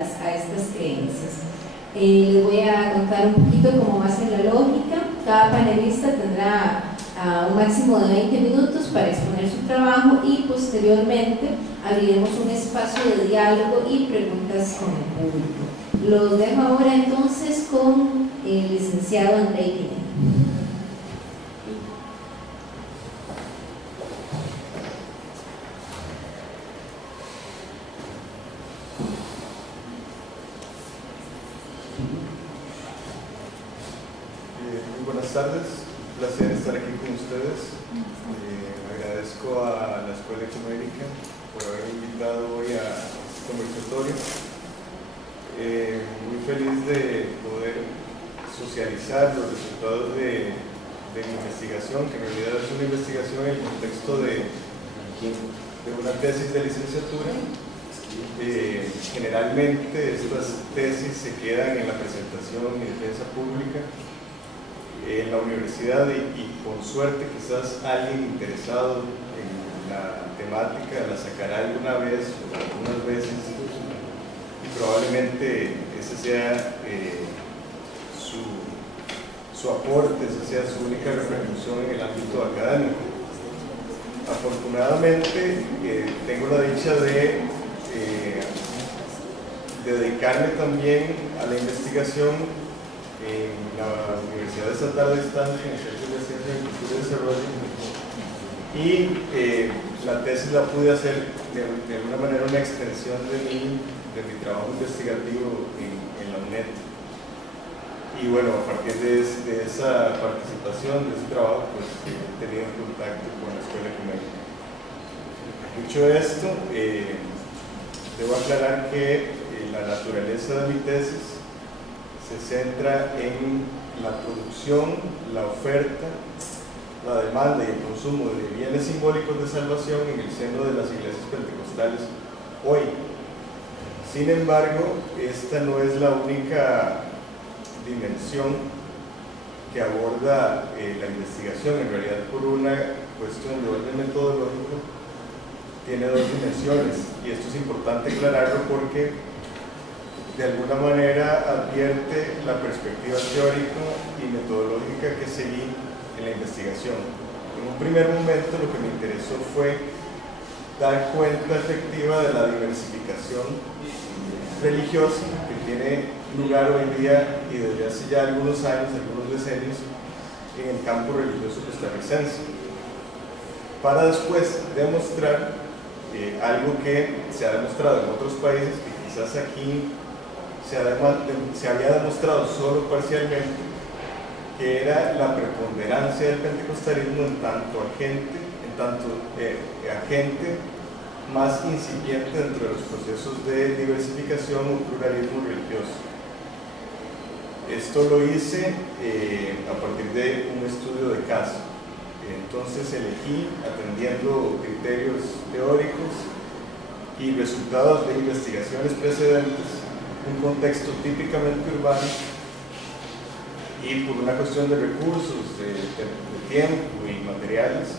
a estas creencias. Les voy a contar un poquito cómo va a ser la lógica. Cada panelista tendrá un máximo de 20 minutos para exponer su trabajo y posteriormente abriremos un espacio de diálogo y preguntas con el público. Los dejo ahora entonces con el licenciado André Guinea. Buenas tardes, un placer estar aquí con ustedes. Agradezco a la Escuela Ecumérica por haberme invitado hoy a este conversatorio. Muy feliz de poder socializar los resultados de mi investigación, que en realidad es una investigación en el contexto de una tesis de licenciatura. Generalmente estas tesis se quedan en la presentación y defensa pública en la universidad y con suerte quizás alguien interesado en la temática la sacará alguna vez o algunas veces y probablemente ese sea su aporte, esa sea su única repercusión en el ámbito académico. Afortunadamente tengo la dicha de dedicarme también a la investigación en la Universidad Estatal de Distancia, en el Centro de Ciencia, Agricultura y Desarrollo, y la tesis la pude hacer de alguna manera una extensión de mi trabajo investigativo en la UNED. Y bueno, a partir de esa participación, de ese trabajo, pues he tenido contacto con la Escuela Ecumérica. Dicho esto, debo aclarar que la naturaleza de mi tesis se centra en la producción, la oferta, la demanda y el consumo de bienes simbólicos de salvación en el seno de las iglesias pentecostales hoy. Sin embargo, esta no es la única dimensión que aborda la investigación. En realidad, por una cuestión de orden metodológico, tiene dos dimensiones, y esto es importante aclararlo porque de alguna manera advierte la perspectiva teórica y metodológica que seguí en la investigación. En un primer momento lo que me interesó fue dar cuenta efectiva de la diversificación religiosa que tiene lugar hoy día y desde hace ya algunos años, algunos decenios, en el campo religioso costarricense, para después demostrar algo que se ha demostrado en otros países, que quizás aquí se había demostrado solo parcialmente, que era la preponderancia del pentecostalismo en tanto agente más incipiente dentro de los procesos de diversificación o pluralismo religioso. Esto lo hice a partir de un estudio de caso. Entonces elegí, atendiendo criterios teóricos y resultados de investigaciones precedentes, un contexto típicamente urbano, y por una cuestión de recursos, de tiempo y materiales,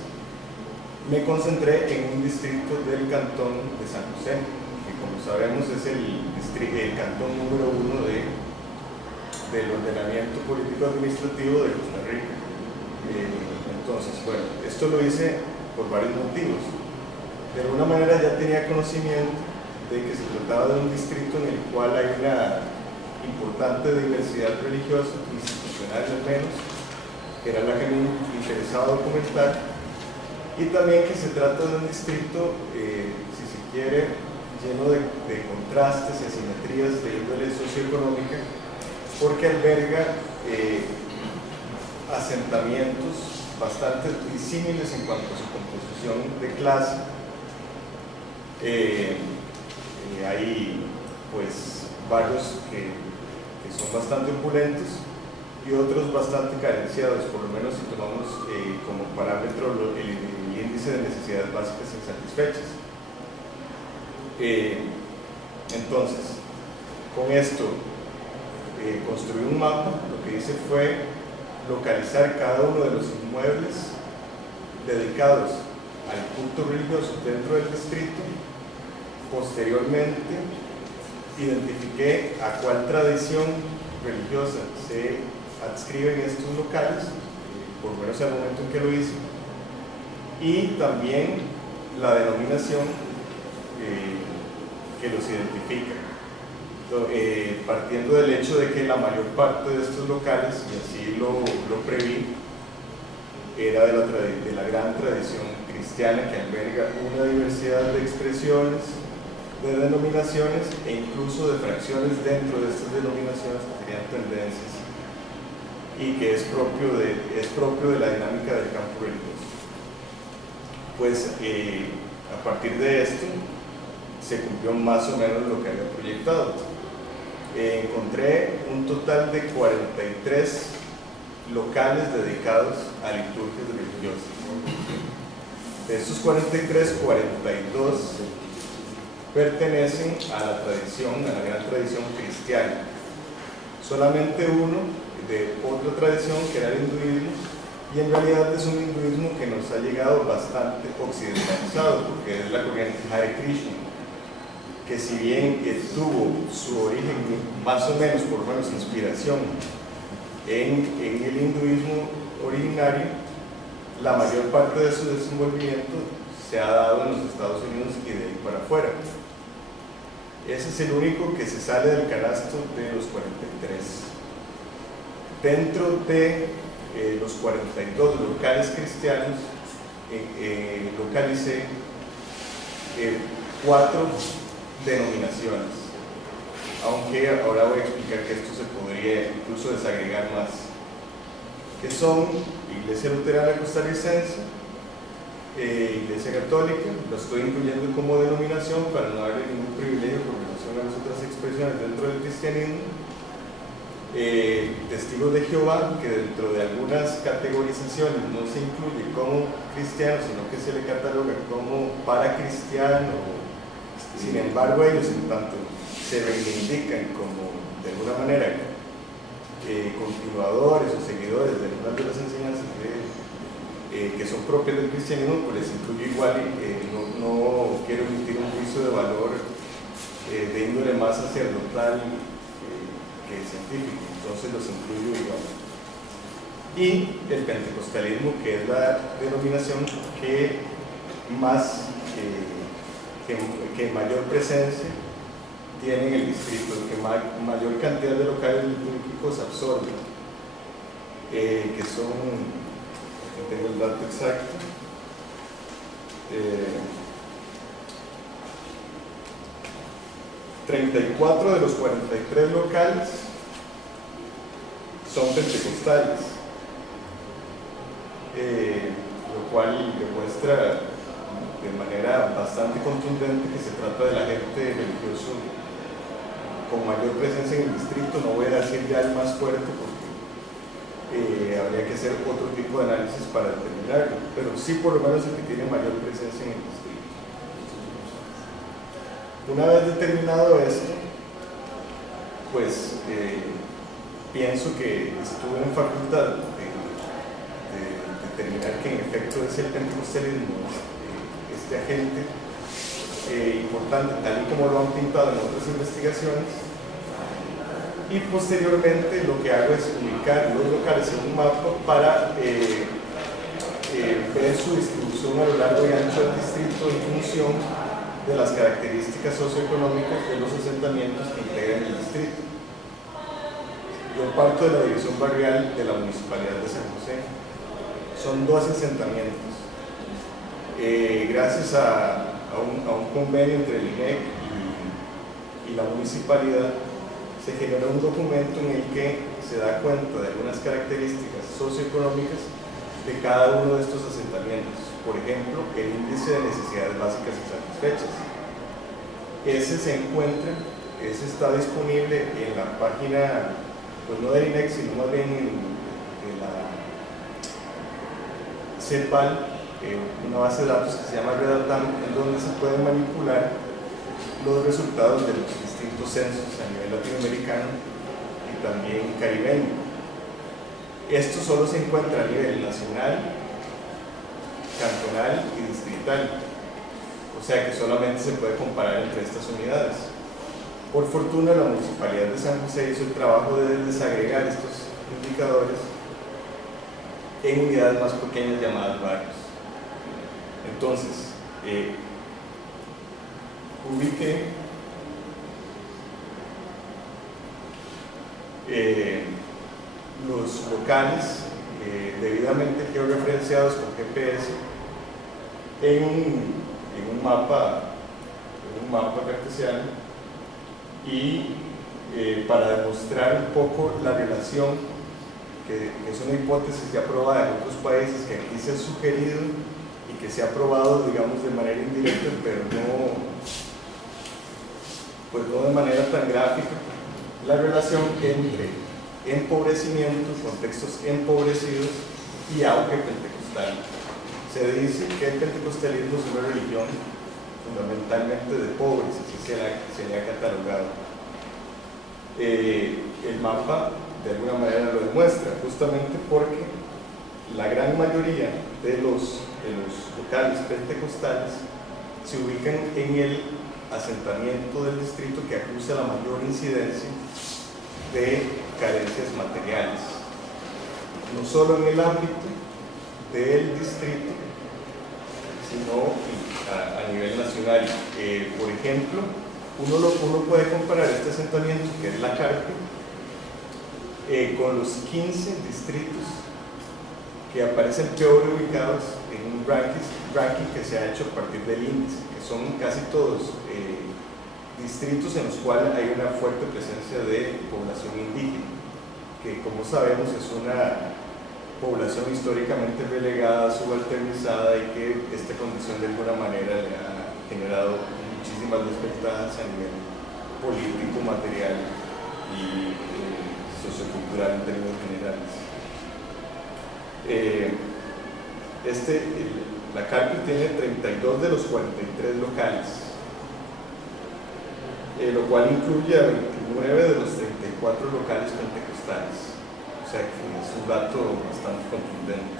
me concentré en un distrito del cantón de San José, que como sabemos es el cantón número 1 del ordenamiento político-administrativo de Costa Rica. Entonces, bueno, esto lo hice por varios motivos. De alguna manera ya tenía conocimiento de que se trataba de un distrito en el cual hay una importante diversidad religiosa, institucional al menos, que era la que me interesaba documentar, y también que se trata de un distrito, si se quiere, lleno de contrastes y asimetrías de índole socioeconómica, porque alberga asentamientos bastante disímiles en cuanto a su composición de clase. Hay pues barrios que son bastante opulentos y otros bastante carenciados, por lo menos si tomamos como parámetro el índice de necesidades básicas insatisfechas. Entonces, con esto construí un mapa. Lo que hice fue localizar cada uno de los inmuebles dedicados al culto religioso dentro del distrito. Posteriormente identifiqué a cuál tradición religiosa se adscriben estos locales, por lo menos al momento en que lo hice, y también la denominación que los identifica. Partiendo del hecho de que la mayor parte de estos locales, y así lo preví, era de la gran tradición cristiana que alberga una diversidad de expresiones, de denominaciones e incluso de fracciones dentro de estas denominaciones que serían tendencias y que es propio de la dinámica del campo religioso. Pues a partir de esto se cumplió más o menos lo que había proyectado. Encontré un total de 43 locales dedicados a liturgias religiosas. De estos 43, 42 pertenecen a la gran tradición cristiana. Solamente uno de otra tradición, que era el hinduismo, y en realidad es un hinduismo que nos ha llegado bastante occidentalizado, porque es la corriente Hare Krishna, que si bien tuvo su origen, más o menos, por lo menos inspiración, en el hinduismo originario, la mayor parte de su desenvolvimiento se ha dado en los Estados Unidos y de ahí para afuera. Ese es el único que se sale del canasto de los 43. Dentro de los 42 locales cristianos, localicé 4 denominaciones, aunque ahora voy a explicar que esto se podría incluso desagregar más, que son Iglesia Luterana Costarricense, Iglesia Católica, lo estoy incluyendo como denominación para no darle ningún privilegio con relación a las otras expresiones dentro del cristianismo, Testigos de Jehová, que dentro de algunas categorizaciones no se incluye como cristiano, sino que se le cataloga como paracristiano. Sin embargo, ellos en tanto se reivindican como de alguna manera continuadores o seguidores de algunas de las enseñanzas que son propias del cristianismo, pues les incluyo igual. No quiero emitir un juicio de valor de índole más sacerdotal que científico, entonces los incluyo igual. Y el pentecostalismo, que es la denominación que mayor presencia tiene en el distrito, que mayor cantidad de locales litúrgicos absorbe, que son, aquí tengo el dato exacto, 34 de los 43 locales son pentecostales, lo cual demuestra de manera bastante contundente que se trata del agente religioso con mayor presencia en el distrito. No voy a decir ya el más fuerte porque habría que hacer otro tipo de análisis para determinarlo, pero sí por lo menos el que tiene mayor presencia en el distrito. Una vez determinado esto, pues pienso que estuve en facultad de determinar que en efecto es el pentecostalismo este agente importante, tal y como lo han pintado en otras investigaciones, y posteriormente lo que hago es ubicar los locales en un mapa para ver su distribución a lo largo y ancho del distrito en función de las características socioeconómicas de los asentamientos que integran el distrito. Yo parto de la división barrial de la Municipalidad de San José. Son 12 asentamientos. Gracias a un convenio entre el INEC y la municipalidad, se generó un documento en el que se da cuenta de algunas características socioeconómicas de cada uno de estos asentamientos. Por ejemplo, el índice de necesidades básicas insatisfechas. Ese está disponible en la página, pues no del INEC, sino más bien de la CEPAL, una base de datos que se llama Redatam, en donde se pueden manipular los resultados de los distintos censos a nivel latinoamericano y también caribeño. Esto solo se encuentra a nivel nacional, cantonal y distrital, o sea que solamente se puede comparar entre estas unidades. Por fortuna, la Municipalidad de San José hizo el trabajo de desagregar estos indicadores en unidades más pequeñas llamadas barrios. Entonces, ubique los locales debidamente georreferenciados con GPS en un mapa cartesiano, y para demostrar un poco la relación, que es una hipótesis ya probada en otros países, que aquí se ha sugerido y que se ha probado, digamos, de manera indirecta, pero no de manera tan gráfica, la relación entre empobrecimiento, contextos empobrecidos y auge pentecostal. Se dice que el pentecostalismo es una religión fundamentalmente de pobres, así se le ha catalogado. El mapa de alguna manera lo demuestra, justamente porque la gran mayoría de los locales pentecostales se ubican en el asentamiento del distrito que acusa la mayor incidencia de carencias materiales, no solo en el ámbito del distrito, sino a nivel nacional. Por ejemplo, uno puede comparar este asentamiento, que es la Carpe, con los 15 distritos que aparecen peor ubicados en un ranking que se ha hecho a partir del índice, que son casi todos distritos en los cuales hay una fuerte presencia de población indígena, que, como sabemos, es una población históricamente relegada, subalternizada, y que esta condición de alguna manera le ha generado muchísimas desventajas a nivel político, material y sociocultural en términos generales. La Carpe tiene 32 de los 43 locales, lo cual incluye a 29 de los 34 locales pentecostales. O sea que es un dato bastante contundente.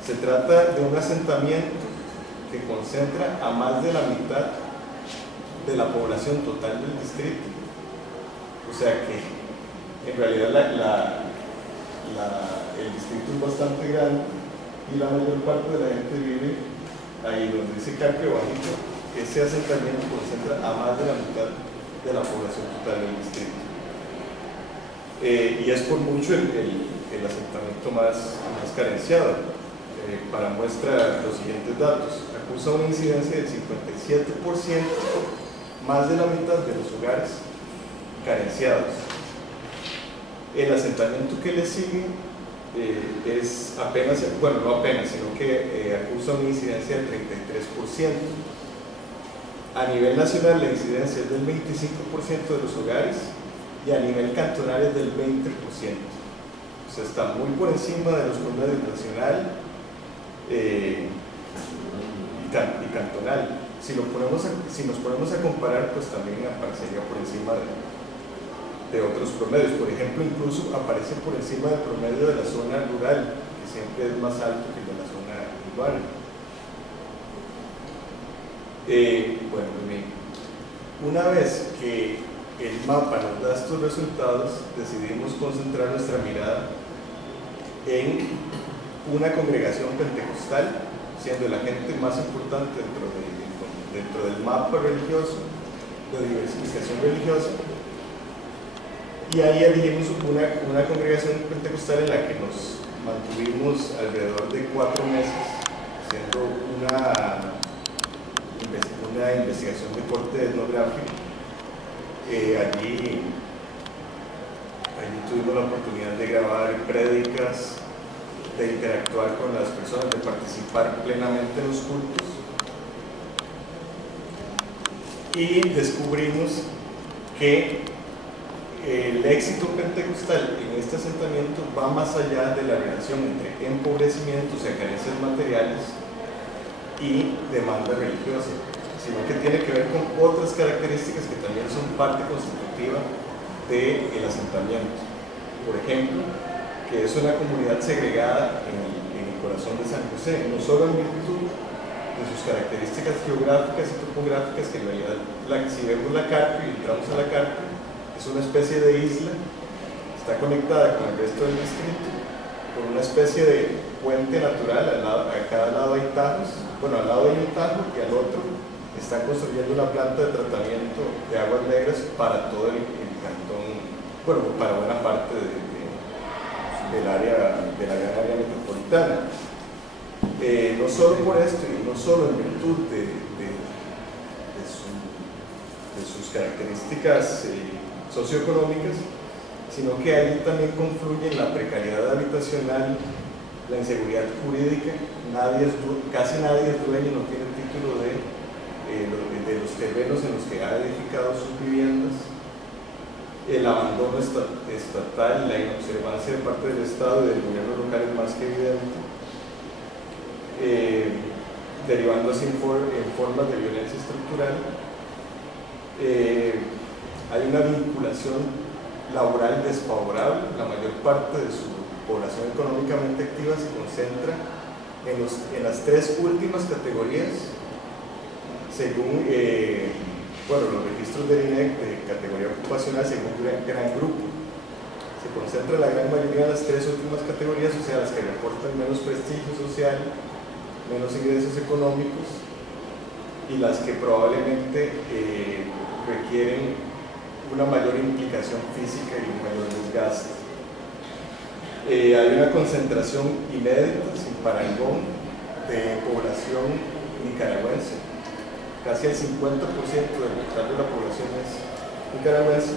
Se trata de un asentamiento que concentra a más de la mitad de la población total del distrito. O sea que en realidad el distrito es bastante grande y la mayor parte de la gente vive ahí donde dice Carpe bajito. Ese asentamiento concentra a más de la mitad de la población total del distrito. Y es por mucho el asentamiento más carenciado. Para muestra los siguientes datos: acusa una incidencia del 57%, más de la mitad de los hogares carenciados. El asentamiento que le sigue es apenas, bueno, no apenas, sino que acusa una incidencia del 33%. A nivel nacional la incidencia es del 25% de los hogares, y a nivel cantonal es del 20%. O sea, está muy por encima de los promedios nacional y cantonal. Si nos ponemos a comparar, pues también aparecería por encima de otros promedios. Por ejemplo, incluso aparece por encima del promedio de la zona rural, que siempre es más alto que el de la zona urbana. Bueno, una vez que el mapa nos da estos resultados, decidimos concentrar nuestra mirada en una congregación pentecostal, siendo la gente más importante dentro del mapa religioso, de diversificación religiosa, y ahí elegimos una congregación pentecostal en la que nos mantuvimos alrededor de 4 meses haciendo una investigación de corte etnográfico. Allí tuvimos la oportunidad de grabar prédicas, de interactuar con las personas, de participar plenamente en los cultos, y descubrimos que el éxito pentecostal en este asentamiento va más allá de la relación entre empobrecimiento, o sea, carencias materiales, y demanda religiosa, sino que tiene que ver con otras características que también son parte constitutiva del asentamiento. Por ejemplo, que es una comunidad segregada en el corazón de San José, no solo en virtud de sus características geográficas y topográficas, que en realidad, si vemos la Carpio y entramos a la Carpio, es una especie de isla, está conectada con el resto del distrito, por una especie de puente natural, a cada lado hay tajos, bueno, al lado hay un tajo y al otro están construyendo una planta de tratamiento de aguas negras para todo el cantón, bueno, para buena parte del área, de la gran área metropolitana. No solo por esto y no solo en virtud de sus características socioeconómicas, sino que ahí también confluyen la precariedad habitacional, la inseguridad jurídica. Casi nadie es dueño, no tiene el título de los terrenos en los que ha edificado sus viviendas, el abandono estatal, la inobservancia de parte del Estado y del gobierno local es más que evidente, derivando así en formas de violencia estructural. Hay una vinculación laboral desfavorable. La mayor parte de su población económicamente activa se concentra en las tres últimas categorías, según los registros del INEC de categoría ocupacional, según un gran grupo. Se concentra la gran mayoría en las tres últimas categorías, o sea, las que reportan menos prestigio social, menos ingresos económicos y las que probablemente requieren una mayor implicación física y un mayor desgaste. Hay una concentración inédita, sin parangón, de población nicaragüense. Casi el 50% del total de la población es nicaragüense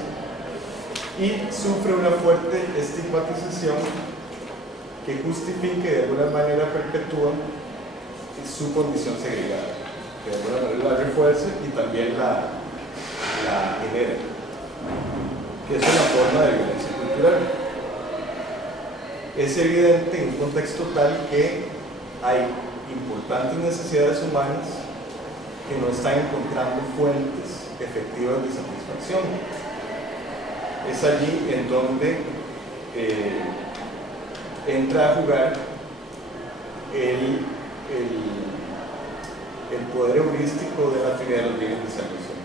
y sufre una fuerte estigmatización que justifica y de alguna manera perpetúa su condición segregada, que de alguna manera la refuerza y también la genera, que es una forma de violencia cultural. Es evidente en un contexto tal que hay importantes necesidades humanas que no están encontrando fuentes efectivas de satisfacción. Es allí en donde entra a jugar el poder heurístico de la teoría de los bienes de salvación.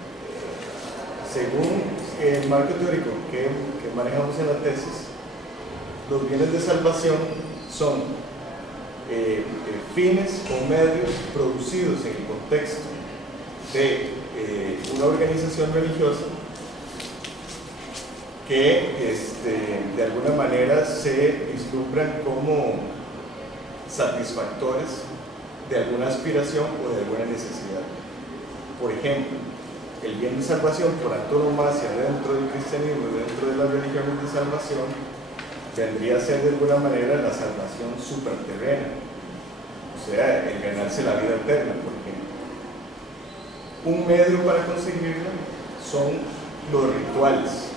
Según el marco teórico que manejamos en la tesis, los bienes de salvación son fines o medios producidos en el contexto de una organización religiosa que de alguna manera se vislumbran como satisfactores de alguna aspiración o de alguna necesidad. Por ejemplo, el bien de salvación por antonomasia dentro del cristianismo y dentro de las religiones de salvación vendría a ser de alguna manera la salvación supraterrena, o sea, el ganarse la vida eterna, por ejemplo. Un medio para conseguirla son los rituales,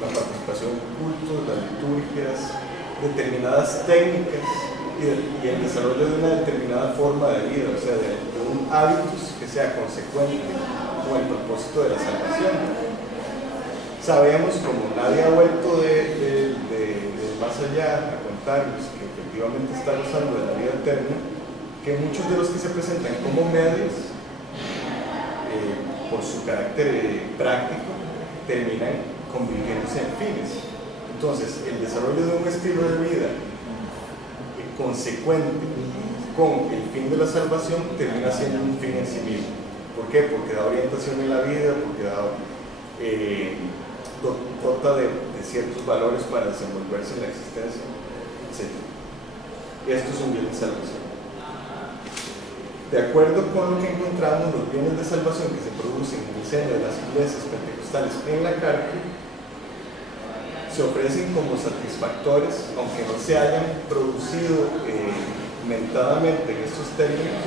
la participación en cultos, las liturgias, determinadas técnicas y el desarrollo de una determinada forma de vida, o sea, de un hábitus que sea consecuente con el propósito de la salvación. Sabemos, como nadie ha vuelto de más allá a contarnos que efectivamente está gozando de la vida eterna, que muchos de los que se presentan como medios, por su carácter práctico, terminan convirtiéndose en fines. Entonces, el desarrollo de un estilo de vida consecuente con el fin de la salvación termina siendo un fin en sí mismo. ¿Por qué? Porque da orientación en la vida, porque dota de ciertos valores para desenvolverse en la existencia, etc. Esto es un bien de salvación. De acuerdo con lo que encontramos, los bienes de salvación que se producen en el seno de las iglesias pentecostales en la Carpio se ofrecen como satisfactores, aunque no se hayan producido mentadamente en estos términos,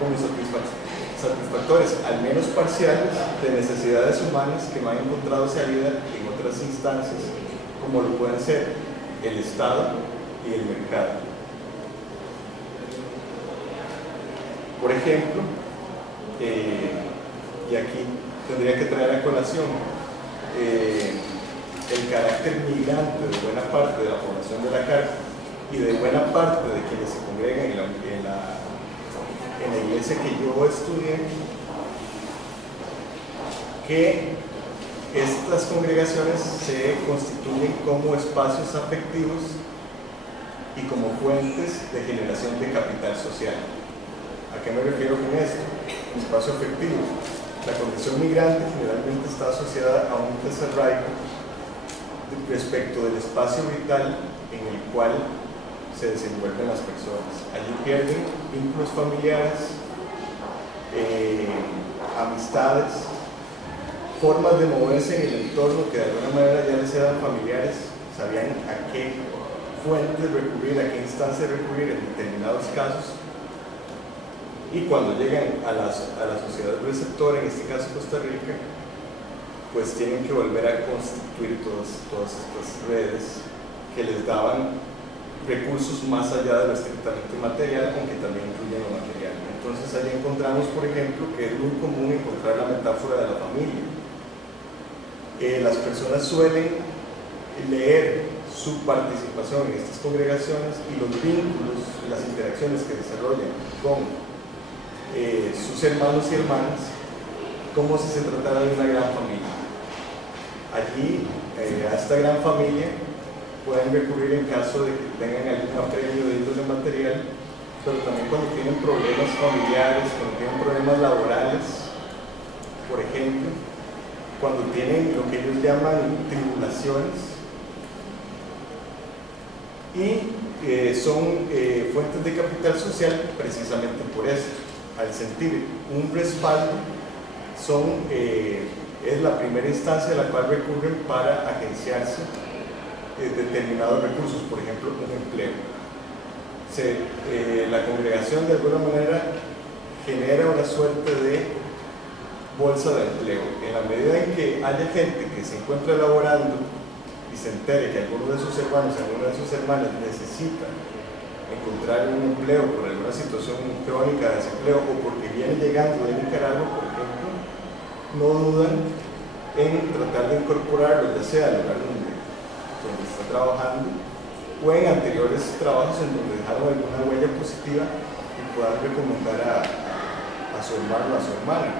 como satisfactores al menos parciales de necesidades humanas que no han encontrado salida en otras instancias, como lo pueden ser el Estado y el mercado. Por ejemplo, y aquí tendría que traer a colación el carácter migrante de buena parte de la población de la Carpio y de buena parte de quienes se congregan en en la iglesia que yo estudié que estas congregaciones se constituyen como espacios afectivos y como fuentes de generación de capital social. ¿A qué me refiero con esto? Espacio afectivo. La condición migrante generalmente está asociada a un desarraigo respecto del espacio vital en el cual se desenvuelven las personas. Allí pierden vínculos familiares, amistades, formas de moverse en el entorno que de alguna manera ya les eran familiares, sabían a qué fuentes recurrir, a qué instancias recurrir en determinados casos, y cuando llegan a la sociedad receptora, en este caso Costa Rica, pues tienen que volver a constituir todas estas redes que les daban recursos más allá de lo estrictamente material, aunque también incluyen lo material. Entonces allí encontramos, por ejemplo, que es muy común encontrar la metáfora de la familia. Las personas suelen leer su participación en estas congregaciones y los vínculos, las interacciones que desarrollan con sus hermanos y hermanas como si se tratara de una gran familia. Allí, a esta gran familia pueden recurrir en caso de que tengan algún apremio de índole material, pero también cuando tienen problemas familiares, cuando tienen problemas laborales, por ejemplo, cuando tienen lo que ellos llaman tribulaciones, y son fuentes de capital social precisamente por eso. Al sentir un respaldo, es la primera instancia a la cual recurren para agenciarse determinados recursos, por ejemplo, un empleo. La congregación de alguna manera genera una suerte de bolsa de empleo. En la medida en que haya gente que se encuentra laborando y se entere que alguno de sus hermanos, alguna de sus hermanas necesita encontrar un empleo por alguna situación crónica de desempleo o porque viene llegando de Nicaragua, por ejemplo, no dudan en tratar de incorporarlo, ya sea al lugar donde está trabajando o en anteriores trabajos en donde dejaron alguna huella positiva y puedan recomendar a su hermano o a su hermana.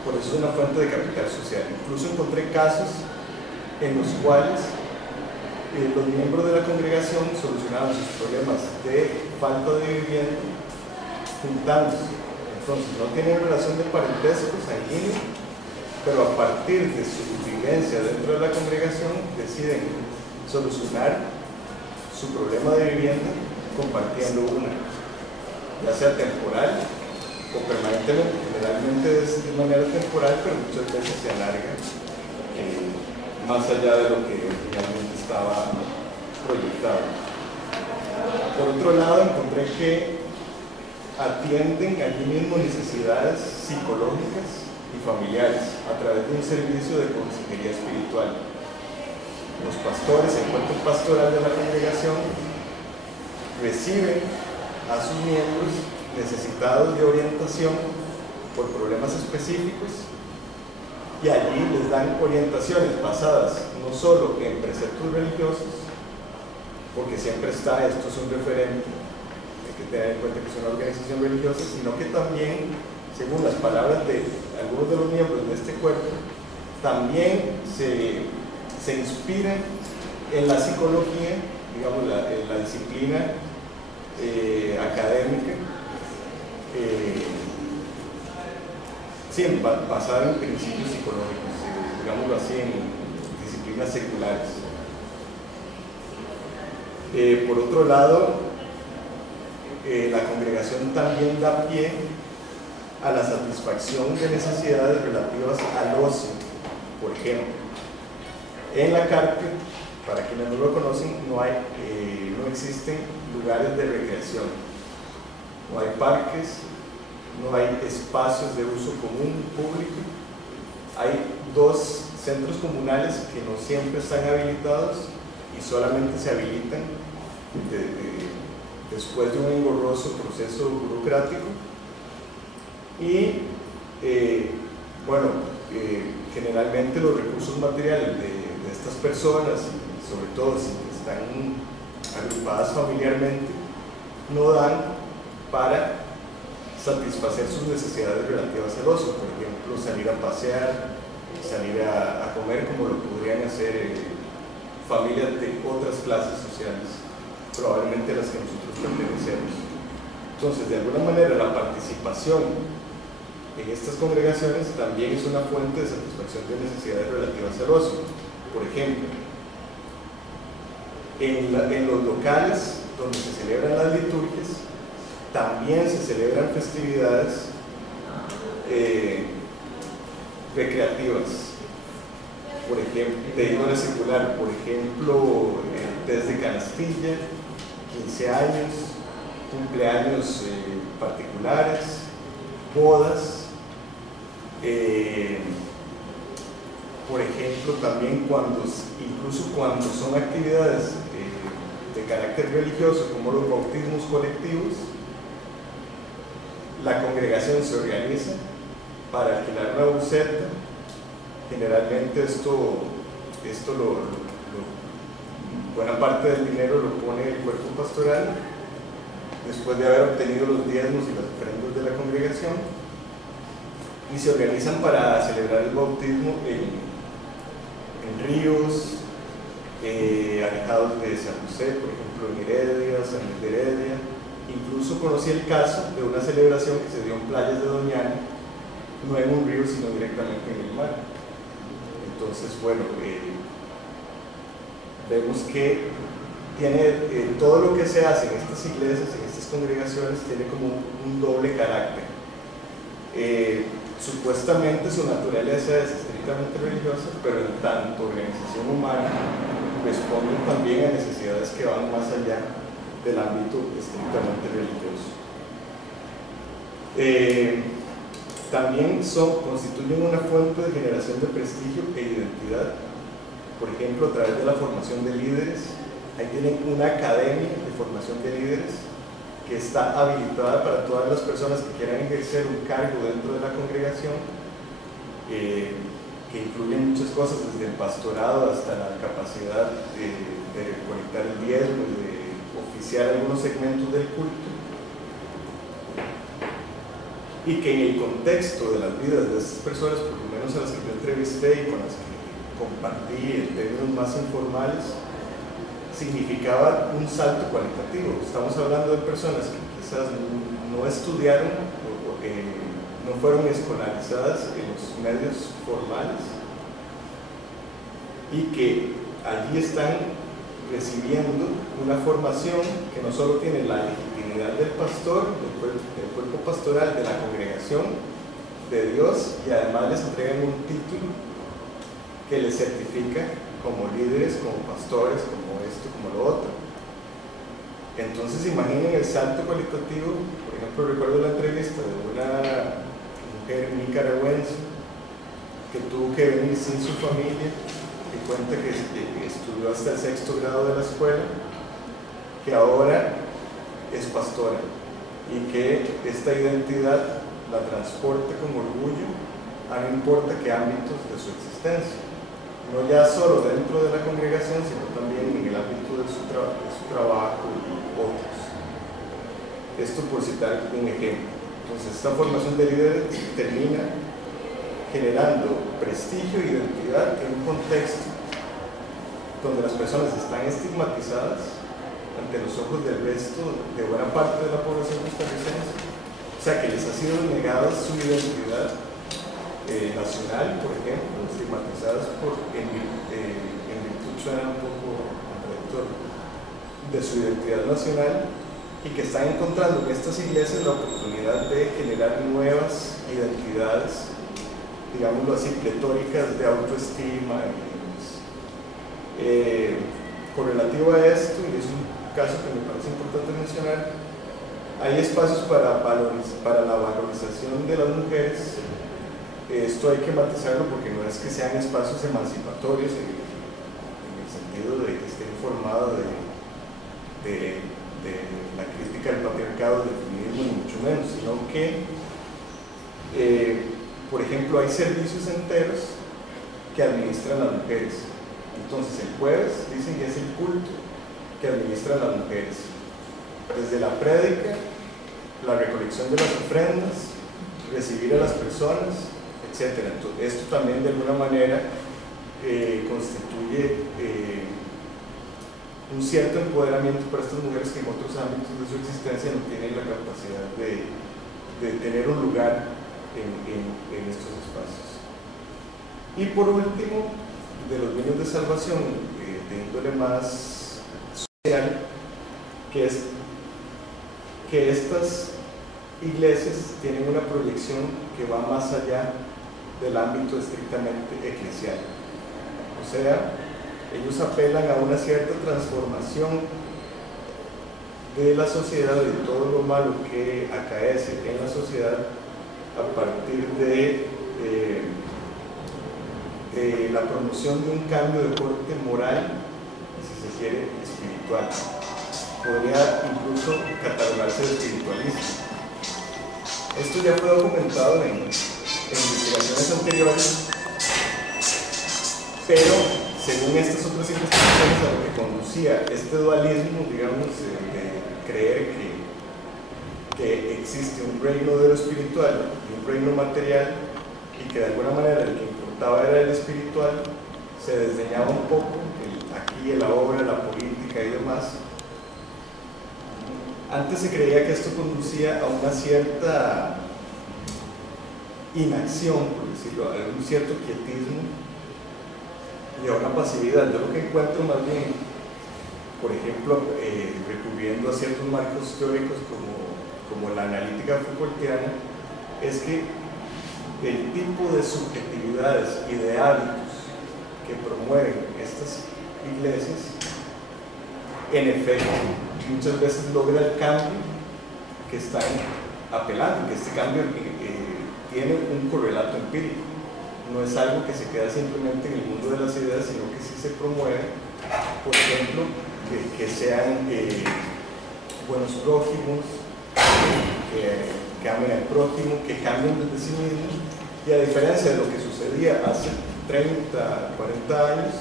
Por eso es una fuente de capital social. Incluso encontré casos en los cuales los miembros de la congregación solucionaban sus problemas de falta de vivienda juntándose. Entonces no tienen relación de parentesco sanguíneo, pero a partir de su vivencia dentro de la congregación deciden solucionar su problema de vivienda compartiendo una, ya sea temporal o permanentemente. Generalmente es de manera temporal, pero muchas veces se alarga más allá de lo que originalmente estaba proyectado. Por otro lado, encontré que atienden allí mismo necesidades psicológicas y familiares a través de un servicio de consejería espiritual. Los pastores, el cuerpo pastoral de la congregación, reciben a sus miembros necesitados de orientación por problemas específicos y allí les dan orientaciones basadas no solo en preceptos religiosos, porque siempre está, esto es un referente, hay que tener en cuenta que es una organización religiosa, sino que también, según las palabras de algunos de los miembros de este cuerpo, también se inspiran en la psicología, digamos, en la disciplina académica, basada en principios psicológicos, digámoslo así, en disciplinas seculares. Por otro lado, la congregación también da pie a la satisfacción de necesidades relativas al ocio. Por ejemplo, en la Carpio, para quienes no lo conocen, no existen lugares de recreación, no hay parques, no hay espacios de uso común público, hay 2 centros comunales que no siempre están habilitados y solamente se habilitan después de un engorroso proceso burocrático y generalmente los recursos materiales de estas personas, sobre todo si están agrupadas familiarmente, no dan para satisfacer sus necesidades relativas al ocio, por ejemplo, salir a pasear, salir a comer, como lo podrían hacer familias de otras clases sociales, probablemente las que nosotros pertenecemos. Entonces, de alguna manera, la participación en estas congregaciones también es una fuente de satisfacción de necesidades relativas al ocio. Por ejemplo, en los locales donde se celebran las liturgias, también se celebran festividades recreativas, por ejemplo, de índole secular, por ejemplo, desde canastilla, 15 años, cumpleaños particulares, bodas, por ejemplo, también incluso cuando son actividades de carácter religioso, como los bautismos colectivos, la congregación se organiza para alquilar una buseta. Generalmente buena parte del dinero lo pone el cuerpo pastoral después de haber obtenido los diezmos y las ofrendas de la congregación, y se organizan para celebrar el bautismo en ríos alejados de San José, por ejemplo en Heredia, San Luis de Heredia. Incluso conocí el caso de una celebración que se dio en playas de Doñana, no en un río sino directamente en el mar. Entonces, bueno, vemos que tiene todo lo que se hace en estas iglesias, en estas congregaciones, tiene como un doble carácter. Supuestamente su naturaleza es estrictamente religiosa, pero en tanto organización humana responden también a necesidades que van más allá del ámbito estrictamente religioso. También constituyen una fuente de generación de prestigio e identidad, por ejemplo, a través de la formación de líderes. Ahí tienen una academia de formación de líderes que está habilitada para todas las personas que quieran ejercer un cargo dentro de la congregación, que incluyen muchas cosas, desde el pastorado hasta la capacidad de recolectar el diezmo y de oficiar algunos segmentos del culto, y que en el contexto de las vidas de estas personas, por lo menos a las que yo entrevisté y con las que compartí en términos más informales, significaba un salto cualitativo. Estamos hablando de personas que quizás no estudiaron, no fueron escolarizadas en los medios formales, y que allí están recibiendo una formación que no solo tiene la legitimidad del pastor, del cuerpo pastoral, de la congregación, de Dios, y además les entregan un título que les certifica como líderes, como pastores, como esto, como lo otro. Entonces imaginen el salto cualitativo. Por ejemplo, recuerdo la entrevista de una mujer nicaragüense que tuvo que venir sin su familia, que cuenta que estudió hasta el 6º grado de la escuela, que ahora es pastora, y que esta identidad la transporta con orgullo a no importa qué ámbitos de su existencia, no ya solo dentro de la congregación, sino también en el ámbito de su trabajo y otros. Esto por citar un ejemplo. Entonces, esta formación de líderes termina generando prestigio e identidad en un contexto donde las personas están estigmatizadas ante los ojos del resto de buena parte de la población costarricense, o sea que les ha sido negada su identidad nacional, por ejemplo, estigmatizadas en virtud, suena un poco contradictorio, de su identidad nacional, y que están encontrando en estas iglesias la oportunidad de generar nuevas identidades, digámoslo así, pletóricas de autoestima. Correlativo a esto, y es un caso que me parece importante mencionar, hay espacios para la valorización de las mujeres. Esto hay que matizarlo porque no es que sean espacios emancipatorios en el sentido de que esté informado de la crítica del patriarcado, del feminismo, ni mucho menos, sino que, por ejemplo, hay servicios enteros que administran las mujeres. Entonces el jueves dicen que es el culto que administran las mujeres, desde la prédica la recolección de las ofrendas, recibir a las personas, etc. Entonces, esto también de alguna manera constituye un cierto empoderamiento para estas mujeres que en otros ámbitos de su existencia no tienen la capacidad de tener un lugar en estos espacios. Y por último, de los bienes de salvación de índole más social, que es que estas iglesias tienen una proyección que va más allá del ámbito estrictamente eclesial. O sea, ellos apelan a una cierta transformación de la sociedad y de todo lo malo que acaece en la sociedad a partir de la promoción de un cambio de corte moral y, si se quiere, espiritual. Podría incluso catalogarse de espiritualismo. Esto ya fue documentado en investigaciones anteriores, pero según estas otras investigaciones a lo que conducía este dualismo, digamos, de creer que existe un reino de lo espiritual y un reino material, y que de alguna manera el que importaba era el espiritual, se desdeñaba un poco aquí, el ahora, la política y demás. Antes se creía que esto conducía a una cierta inacción, por decirlo, a un cierto quietismo y a una pasividad. Yo lo que encuentro más bien, por ejemplo, recurriendo a ciertos marcos teóricos como la analítica Foucaultiana, es que el tipo de subjetividades y de hábitos que promueven estas iglesias, en efecto, muchas veces logra el cambio que están apelando, que este cambio tiene un correlato empírico. No es algo que se queda simplemente en el mundo de las ideas, sino que sí se promueve, por ejemplo, que sean buenos prójimos, que amen al prójimo, que cambien desde sí mismos. Y a diferencia de lo que sucedía hace 30, 40 años,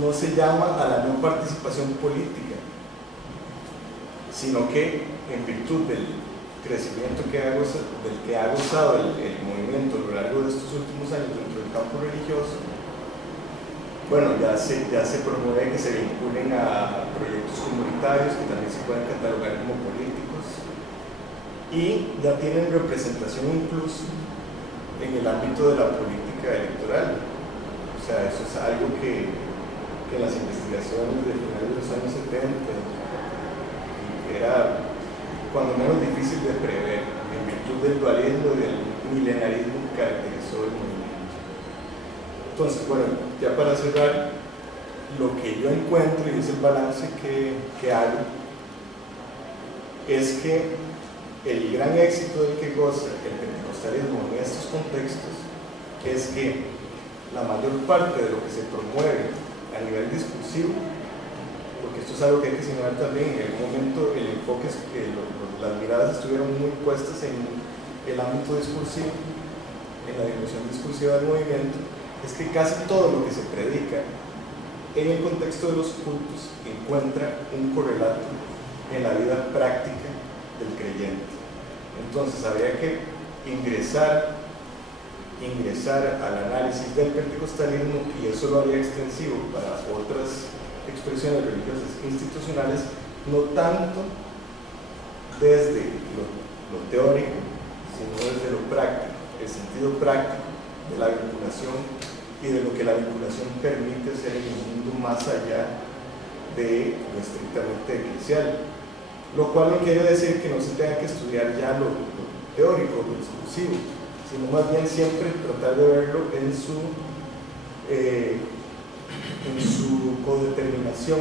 no se llama a la no participación política, sino que en virtud del crecimiento del que ha gozado el movimiento a lo largo de estos últimos años dentro del campo religioso, bueno, ya se promueve que se vinculen a proyectos comunitarios que también se pueden catalogar como políticos, y ya tienen representación incluso en el ámbito de la política electoral. O sea, eso es algo que en las investigaciones de finales de los años 70 era cuando menos difícil de prever, en virtud del dualismo y del milenarismo que caracterizó el movimiento. Entonces, bueno, ya para cerrar, lo que yo encuentro, y es el balance que hago, es que el gran éxito del que goza el pentecostalismo en estos contextos es que la mayor parte de lo que se promueve a nivel discursivo, porque esto es algo que hay que señalar también, en algún momento el enfoque es que las miradas estuvieron muy puestas en el ámbito discursivo, en la dimensión discursiva del movimiento, es que casi todo lo que se predica en el contexto de los cultos encuentra un correlato en la vida práctica del creyente. Entonces habría que ingresar al análisis del pentecostalismo, y eso lo haría extensivo para otras expresiones religiosas institucionales, no tanto desde lo teórico, sino desde lo práctico, el sentido práctico de la vinculación y de lo que la vinculación permite ser en el mundo más allá de lo estrictamente eclesial. Lo cual no quiere decir que no se tenga que estudiar ya lo teórico, lo discursivo, sino más bien siempre tratar de verlo en su codeterminación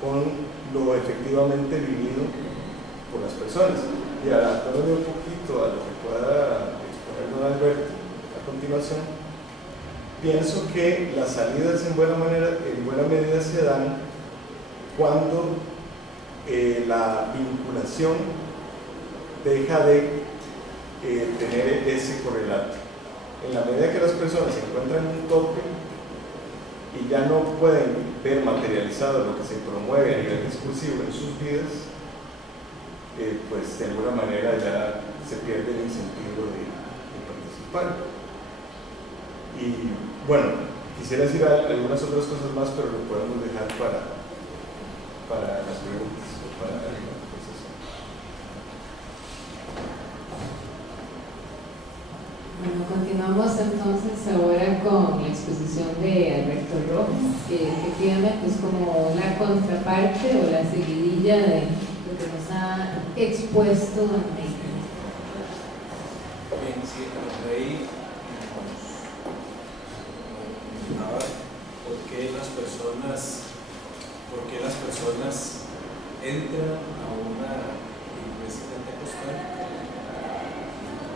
con lo efectivamente vivido por las personas. Y adaptándome un poquito a lo que pueda exponer don Alberto a continuación, pienso que las salidas en buena medida se dan cuando la vinculación deja de tener ese correlato. En la medida que las personas se encuentran en un tope y ya no pueden ver materializado lo que se promueve a nivel discursivo en sus vidas, pues de alguna manera ya se pierde el incentivo de participar. Y bueno, quisiera decir algunas otras cosas más, pero lo podemos dejar para las preguntas o para la conversación. Bueno, continuamos entonces ahora con la exposición de Alberto Rojas, que efectivamente es como la contraparte o la seguidilla de lo que nos ha expuesto Andrei. Bien, sí, Andrei nos por qué las personas entran a una iglesia pentecostal,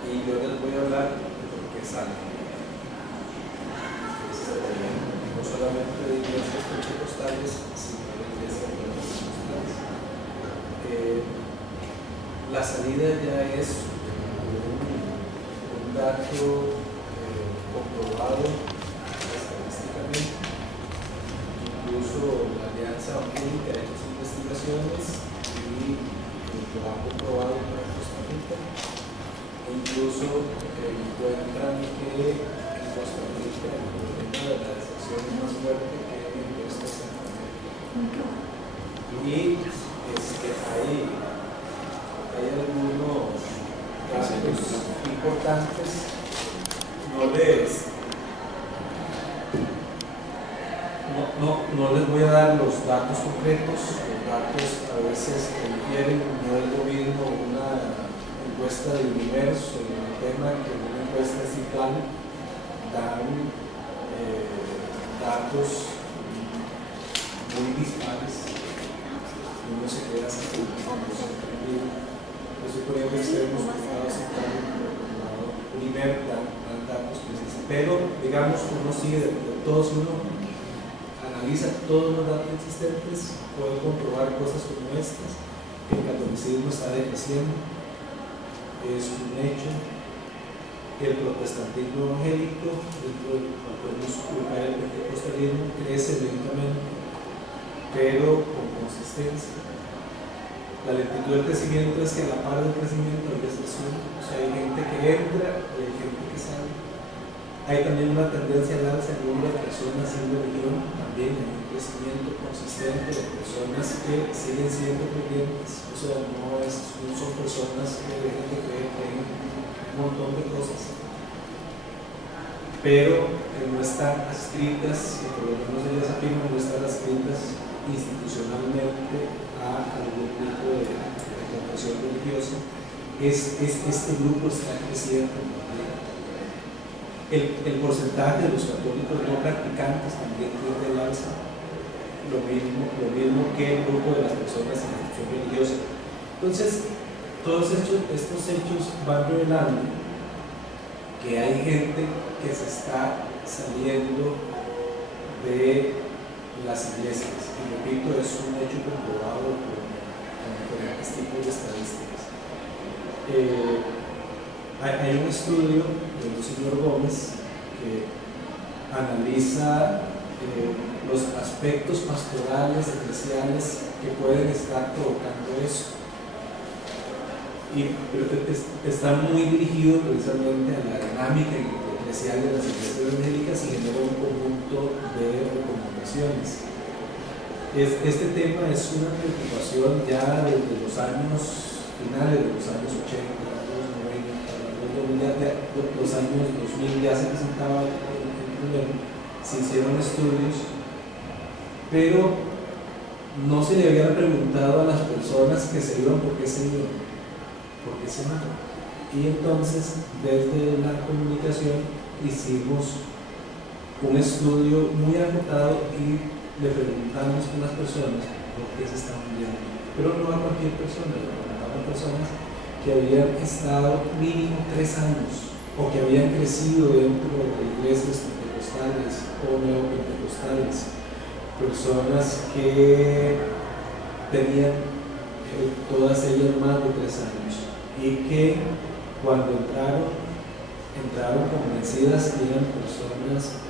y yo les voy a hablar de por qué salen. No solamente de iglesias pentecostales, sino de iglesias pentecostales. La salida ya es un dato comprobado estadísticamente. Incluso la Alianza Evangélica ha hecho sus investigaciones y lo han comprobado en Costa Rica. Incluso encuentran que en Costa Rica el problema de la deserción es más fuerte que en el resto de Centroamérica. Y hay algunos datos importantes. No les voy a dar los datos concretos. Los datos a veces difieren. No es lo mismo una encuesta de Universo en un tema que una encuesta Citral. Dan datos muy dispares. Uno se queda así sorprendido. Yo estoy poniendo extremos por lado Citral y por lado Universo, dan datos precisos. Pero, digamos, uno sigue de todos, uno analiza todos los datos existentes, puede comprobar cosas como estas, que el catolicismo está decreciendo, es un hecho, que el protestantismo evangélico, dentro del cual podemos ubicar el pentecostalismo, crece lentamente, pero con consistencia. La lentitud del crecimiento es que a la par del crecimiento hay deserción, o sea, hay gente que entra y hay gente que sale. Hay también una tendencia al alza en el número de personas sin religión, también hay un crecimiento consistente de personas que siguen siendo creyentes, o sea, no son personas que dejan de creer en un montón de cosas, pero que no están adscritas, y por lo menos ellas afirman, no están adscritas institucionalmente a algún tipo de confesión religiosa. Este grupo está creciendo. El porcentaje de los católicos no practicantes también tiende al alza, lo mismo que el grupo de las personas en institución religiosa. Entonces, todos estos hechos van revelando que hay gente que se está saliendo de las iglesias. Y repito, es un hecho comprobado con diferentes tipos de estadísticas. Hay un estudio del señor Gómez que analiza los aspectos pastorales, eclesiales que pueden estar provocando eso. Y está muy dirigido precisamente a la dinámica eclesial de las iglesias evangélicas y genera un conjunto de recomendaciones. Este tema es una preocupación ya desde los años finales de los años 80, los años 2000 ya se presentaba el problema, se hicieron estudios, pero no se le había preguntado a las personas que se iban por qué se iban, por qué se van. Y entonces, desde la comunicación, hicimos un estudio muy acotado y le preguntamos a las personas por qué se estaban yendo, pero no a cualquier persona, le preguntamos a personas que habían estado mínimo 3 años o que habían crecido dentro de iglesias pentecostales o neopentecostales, personas que tenían todas ellas más de 3 años y que cuando entraron convencidas y eran personas,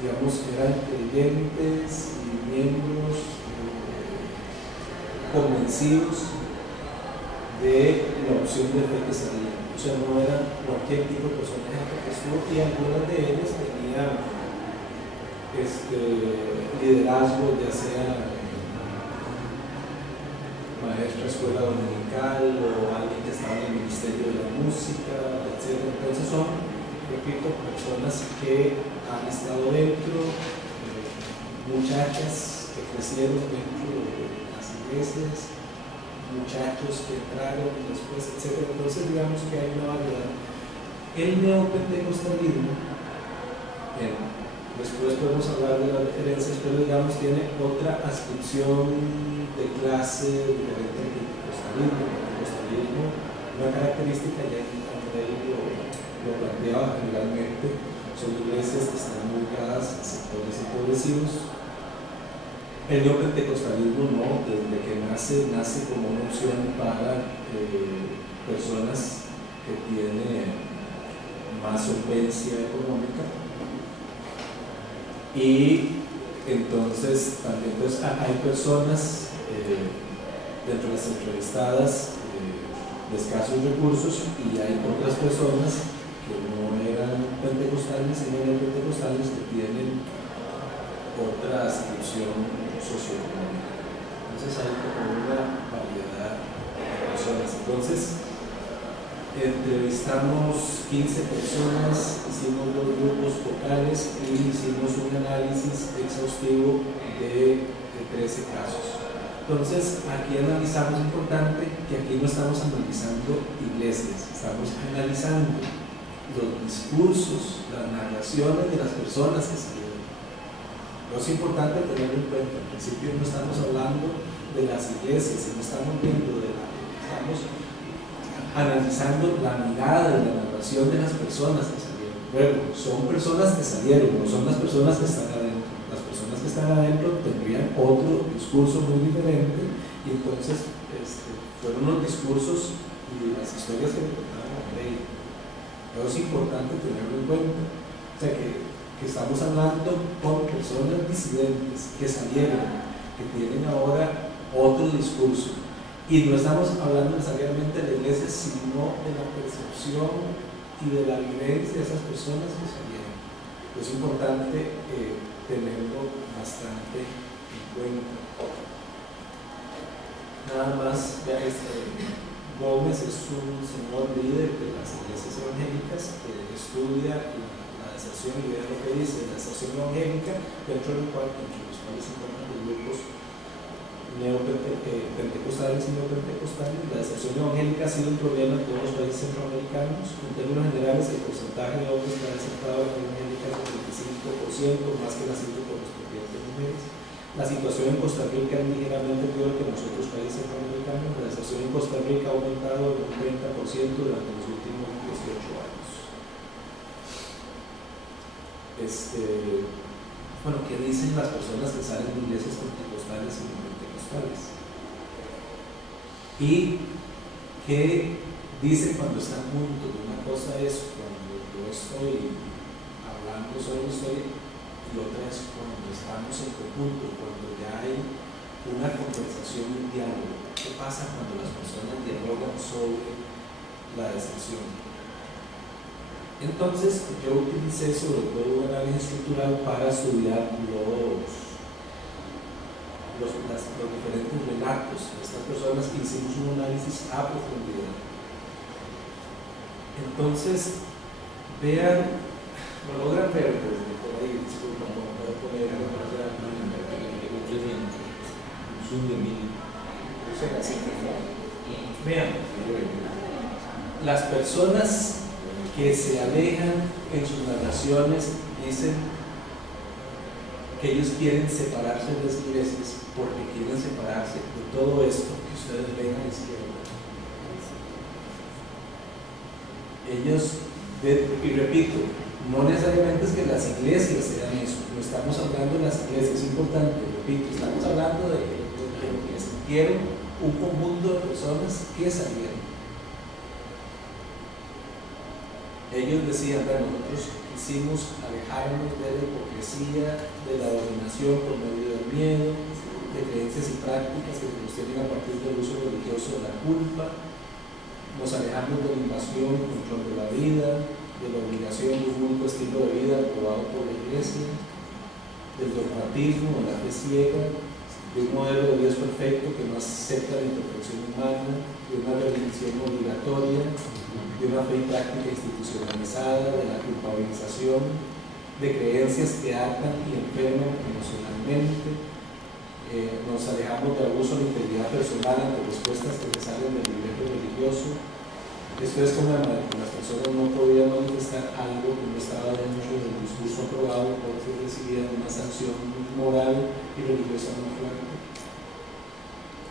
digamos, eran creyentes y miembros convencidos de la opción de fe que salía. O sea, no eran cualquier tipo de personaje que estuvo, y algunas de ellas tenían liderazgo, ya sea maestra escuela dominical o alguien que estaba en el ministerio de la música, etc. Entonces son, repito, personas que han estado dentro, muchachas que crecieron dentro de las iglesias, muchachos que entraron después, etc. Entonces digamos que hay una variedad. El neopentecostalismo, después podemos hablar de las referencias, pero digamos tiene otra adscripción de clase diferente al pentecostalismo. El pentecostalismo, una característica, ya Andrei lo planteaba generalmente, son iglesias que están ubicadas en sectores empobrecidos. El neopentecostalismo no, desde que nace como una opción para personas que tienen más solvencia económica. Y entonces también hay personas dentro de las entrevistadas de escasos recursos, y hay otras personas que no eran pentecostales sino neopentecostales que tienen otra adscripción socioeconómica. Entonces hay como una variedad de personas. Entonces entrevistamos 15 personas, hicimos 2 grupos focales y hicimos un análisis exhaustivo de 13 casos. Entonces aquí analizamos, importante que aquí no estamos analizando iglesias, estamos analizando los discursos, las narraciones de las personas que salieron. Es importante tenerlo en cuenta. Al principio no estamos hablando de las iglesias, sino estamos viendo estamos analizando la mirada y la narración de las personas que salieron. Luego, son personas que salieron, no son las personas que están adentro. Las personas que están adentro tendrían otro discurso muy diferente, y entonces fueron los discursos y las historias que le contaron a Andrei. Pero es importante tenerlo en cuenta. O sea, que estamos hablando con personas disidentes que salieron, que tienen ahora otro discurso. Y no estamos hablando necesariamente de la iglesia, sino de la percepción y de la vivencia de esas personas que salieron. Es importante tenerlo bastante en cuenta. Nada más, Gómez es un señor líder de las iglesias evangélicas que estudia la deserción, y vea lo que dice la deserción evangélica, dentro los cuales se encuentran los grupos pentecostales y neopentecostales. La deserción evangélica ha sido un problema en todos los países centroamericanos. En términos generales, el porcentaje de hombres que han aceptado la evangélica es del 25%, más que nacido por los propietarios de mujeres. La situación en Costa Rica es ligeramente peor que en los otros países centroamericanos. La deserción en Costa Rica ha aumentado en un 30% durante los últimos 18 años. Bueno, ¿qué dicen las personas que salen de iglesias pentecostales y neopentecostales? ¿Y qué dicen cuando están juntos? Una cosa es cuando yo estoy hablando sobre la historia, y otra es cuando estamos en conjunto, cuando ya hay una conversación, un diálogo. ¿Qué pasa cuando las personas dialogan sobre la deserción? Entonces yo utilicé sobre todo un análisis estructural para estudiar los diferentes relatos de estas personas, y hicimos un análisis a profundidad. Entonces, vean, lo logran ver desde por ahí, disculpa, no puedo poner un zoom de mil. Vean, las personas que se alejan en sus narraciones dicen que ellos quieren separarse de las iglesias porque quieren separarse de todo esto que ustedes ven a la izquierda. Ellos, y repito, no necesariamente es que las iglesias sean eso, no estamos hablando de las iglesias, es importante, repito, estamos hablando de que sintieron un conjunto de personas que salieron. Ellos decían, bueno, nosotros quisimos alejarnos de la hipocresía, de la dominación por medio del miedo, de creencias y prácticas que se sostienen a partir del uso religioso de la culpa, nos alejamos de la invasión, control de la vida, de la obligación de un único estilo de vida aprobado por la Iglesia, del dogmatismo, de la fe ciega, de un modelo de Dios perfecto que no acepta la imperfección humana, de una religión obligatoria, de una fe y práctica institucionalizada, de la culpabilización, de creencias que atan y enferman emocionalmente. Nos alejamos de abuso de la integridad personal ante respuestas que se salen del libreto religioso. Esto es como las personas no podían manifestar algo que no estaba dentro del discurso aprobado, porque recibían una sanción moral y religiosa muy fuerte,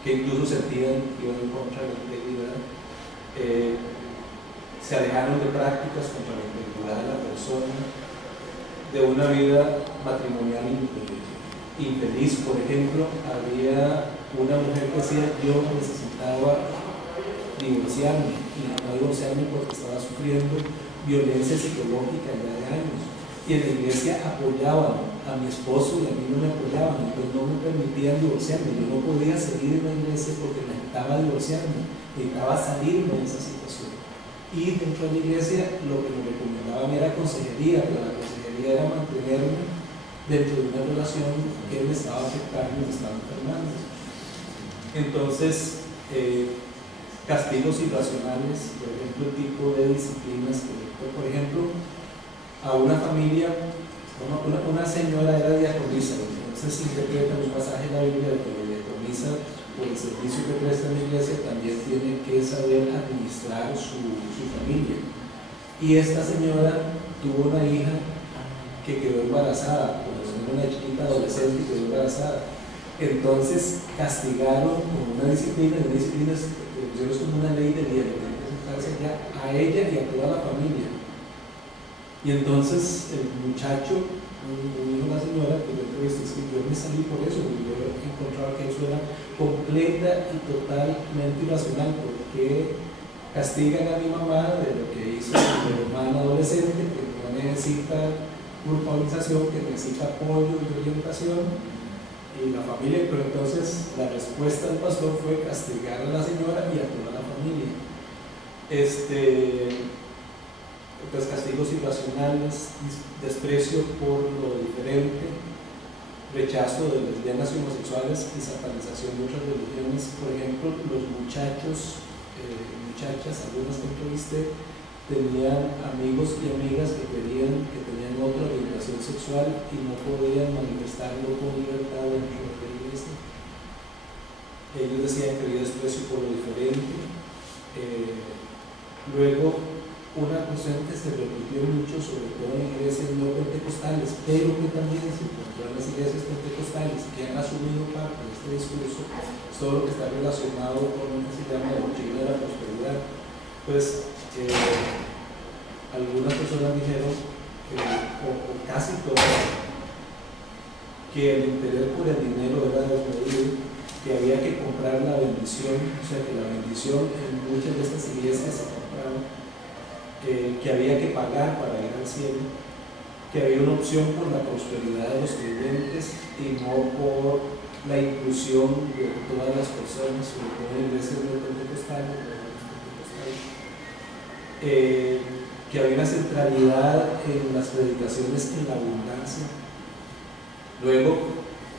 que incluso sentían que iban en contra de la integridad. Se alejaron de prácticas contra la integridad de la persona, de una vida matrimonial infeliz. Por ejemplo, había una mujer que decía: yo necesitaba divorciarme, y no divorciarme porque estaba sufriendo violencia psicológica ya de años, y en la iglesia apoyaban a mi esposo y a mí no me apoyaban, entonces no me permitían divorciarme. Yo no podía seguir en la iglesia porque necesitaba divorciarme, necesitaba salirme de esa situación. Y dentro de la iglesia lo que me recomendaban era consejería, pero la consejería era mantenerme dentro de una relación que me estaba afectando y me estaba enfermando. Entonces, castigos irracionales, por ejemplo, el tipo de disciplinas que, por ejemplo, a una familia, una señora era diaconisa, entonces interpreta un pasaje de la Biblia de que la diaconisa, por el servicio que presta en la iglesia, también tiene que saber administrar su familia. Y esta señora tuvo una hija que quedó embarazada, pues era una chiquita adolescente y quedó embarazada. Entonces castigaron con una disciplina es como una ley de vida, que tiene que sentarse ya a ella y a toda la familia. Y entonces el muchacho, dijo la señora que yo entrevisté, es que yo me salí por eso, y yo encontraba que eso era completa y totalmente irracional, porque castigan a mi mamá de lo que hizo mi hermana adolescente, que no necesita culpabilización, que necesita apoyo y orientación, y la familia, pero entonces la respuesta del pastor fue castigar a la señora y a toda la familia. Entonces, castigos irracionales, desprecio por lo diferente, rechazo de lesbianas y homosexuales y satanización de otras religiones. Por ejemplo, los muchachas, algunas que entrevisté, tenían amigos y amigas que tenían otra orientación sexual y no podían manifestarlo con libertad dentro de la iglesia. Ellos decían que había desprecio por lo diferente. Luego, una cuestión que se repitió mucho, sobre todo en iglesias no pentecostales, pero que también se encontró en las iglesias pentecostales que han asumido parte de este discurso, es todo lo que está relacionado con lo que se llama la doctrina de la prosperidad. Pues algunas personas dijeron, o casi todas, que el interés por el dinero era desmedido, que había que comprar la bendición, o sea que la bendición en muchas de estas iglesias se compraba, que había que pagar para ir al cielo, que había una opción por la prosperidad de los creyentes y no por la inclusión de todas las personas, sobre todo en iglesias de pentecostales, que había una centralidad en las predicaciones en la abundancia. Luego,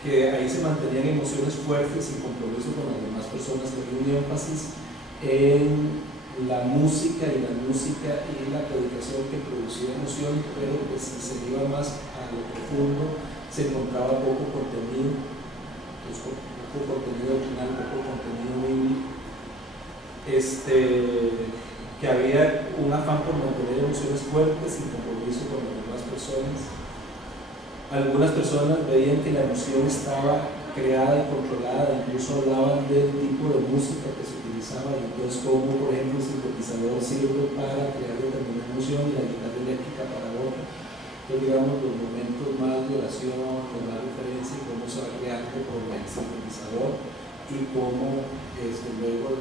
que ahí se mantenían emociones fuertes y compromiso con las demás personas, que había un énfasis en la música y la predicación que producía emoción, pero que si se iba más a lo profundo se encontraba poco contenido, entonces poco contenido doctrinal, poco contenido bíblico. Que había un afán por mantener emociones fuertes y compromiso con las demás personas. Algunas personas veían que la emoción estaba creada y controlada, incluso hablaban del tipo de música que se utilizaba, y entonces como por ejemplo el sintetizador sirve para crear determinada emoción y la guitarra eléctrica para otra. Entonces digamos los momentos más de oración, de más referencia, y cómo se va creando por el sintetizador y cómo luego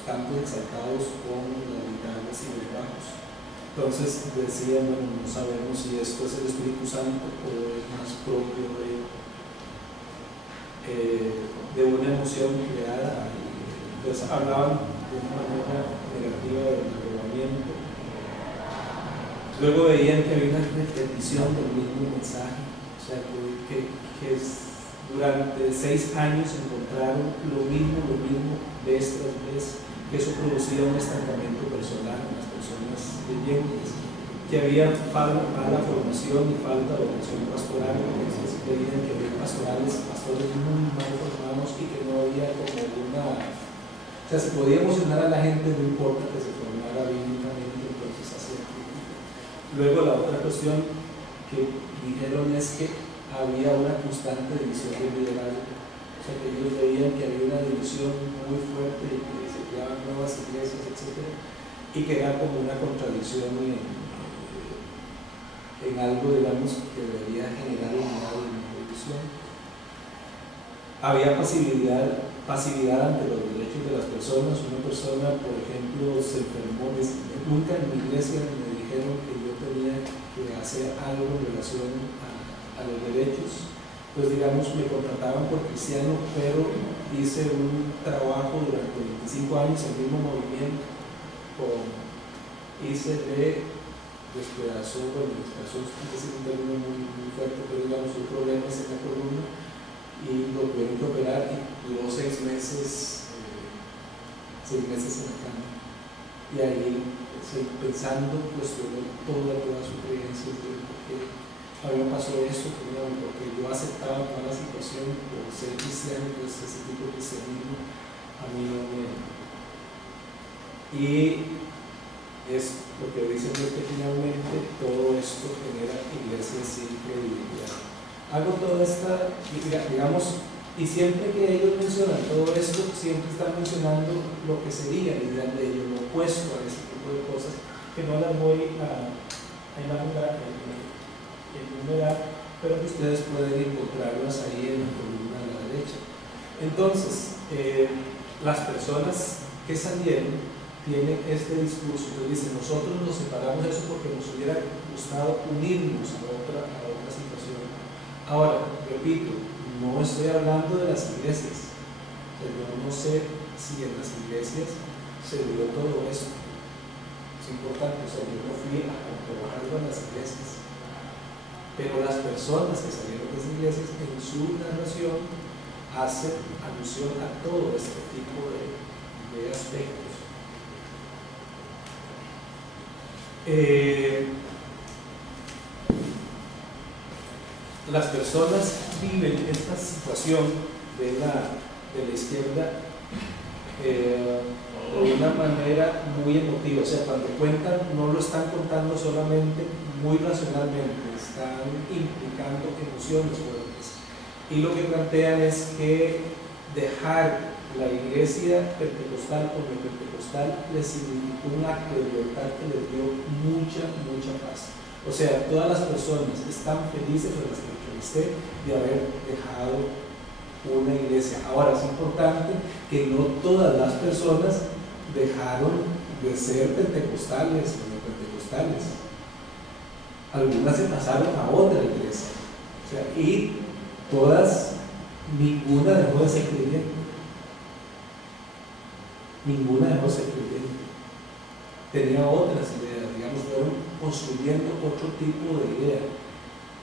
cantos exaltados con las guitarras y los bajos. Entonces decían, bueno, no sabemos si esto es el Espíritu Santo o es más propio de una emoción creada. Entonces hablaban de una manera negativa del agrupamiento. Luego veían que había una repetición del mismo mensaje, o sea, que durante 6 años encontraron lo mismo, vez tras vez, que eso producía un estancamiento personal en las personas creyentes, que había mala formación y falta de vocación pastoral. Entonces veían que había pastores muy mal formados y que no había como una... O sea, se podía emocionar a la gente, no importa que se formara bíblicamente, entonces hacía crítica. Luego la otra cuestión que dijeron es que había una constante división del liderazgo. O sea, que ellos veían que había una división muy fuerte y que se creaban nuevas iglesias, etc. Y que era como una contradicción en algo, digamos, que debería generar unidad y una división. Había pasividad ante los derechos de las personas. Una persona, por ejemplo, se enfermó. Nunca en mi iglesia me dijeron que yo tenía que hacer algo en relación a los derechos. Pues digamos, me contrataban por cristiano, pero hice un trabajo durante 25 años, el mismo movimiento, con ICD, despedazó, es un término muy fuerte, pero digamos, un problema es en la columna, y lo tuvieron que operar y duró 6 meses en la cama. Y ahí, pensando, cuestionó toda su creencia de por qué había pasado eso, porque yo aceptaba toda la situación por ser cristiano, pues ese tipo de cristianismo a mí no me... Y es lo que dicen que finalmente todo esto genera iglesias sin credibilidad. Hago toda esta, digamos, y siempre que ellos mencionan todo esto, siempre están mencionando lo que sería el ideal de ellos, lo opuesto a ese tipo de cosas, que no las voy a enumerar, pero que ustedes pueden encontrarlas ahí en la columna de la derecha. Entonces, las personas que salieron tienen este discurso, que dicen: nosotros nos separamos de eso porque nos hubiera gustado unirnos a otra situación. Ahora, repito, no estoy hablando de las iglesias. O sea, yo no sé si en las iglesias se dio todo esto. Es importante, o sea, yo no fui a comprobarlo en las iglesias. Pero las personas que salieron de las iglesias en su narración hacen alusión a todo este tipo de aspectos. Las personas viven esta situación de la izquierda de una manera muy emotiva. O sea, cuando cuentan, no lo están contando solamente muy racionalmente, están implicando emociones fuertes. Y lo que plantean es que dejar la iglesia pentecostal o neopentecostal les significó un acto de libertad que les dio mucha paz. O sea, todas las personas están felices, de las que entrevisté, de haber dejado una iglesia. Ahora, es importante que no todas las personas dejaron de ser pentecostales o neopentecostales. Algunas se pasaron a otra iglesia. O sea, y todas, ninguna dejó de ser creyente. Ninguna dejó de ser creyente. Tenía otras ideas, digamos, fueron construyendo otro tipo de idea.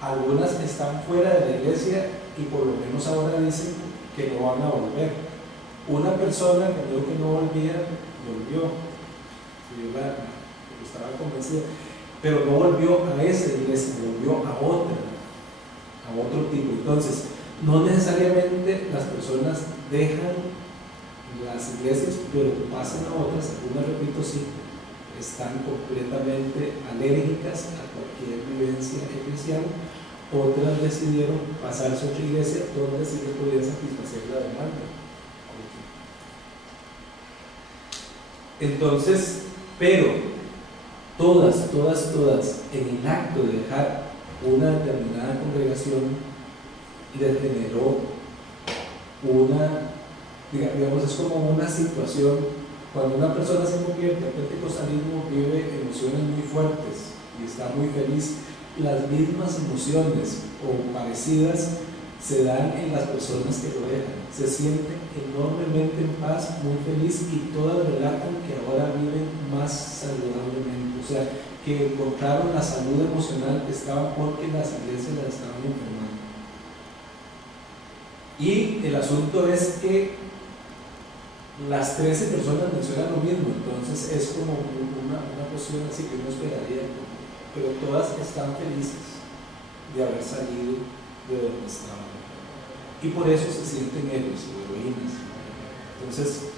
Algunas están fuera de la iglesia y por lo menos ahora dicen que no van a volver. Una persona que dijo que no volvía, volvió. Yo estaba convencida, pero no volvió a esa iglesia, volvió a otra, a otro tipo. Entonces, no necesariamente las personas dejan las iglesias, pero pasan a otras. Algunas, repito, sí, están completamente alérgicas a cualquier vivencia eclesial. Otras decidieron pasarse a otra iglesia donde sí les podían satisfacer la demanda. Entonces, pero todas en el acto de dejar una determinada congregación les generó una, digamos, es como una situación. Cuando una persona se convierte al pentecostalismo, vive emociones muy fuertes y está muy feliz. Las mismas emociones o parecidas se dan en las personas que lo dejan. Se sienten enormemente en paz, muy feliz, y todas relatan que ahora viven más saludablemente. O sea, que encontraron la salud emocional que estaban porque las iglesias las estaban enfermando. Y el asunto es que las 13 personas mencionan lo mismo, entonces es como una cuestión así que uno esperaría, pero todas están felices de haber salido de donde estaban. Y por eso se sienten héroes o heroínas. Entonces,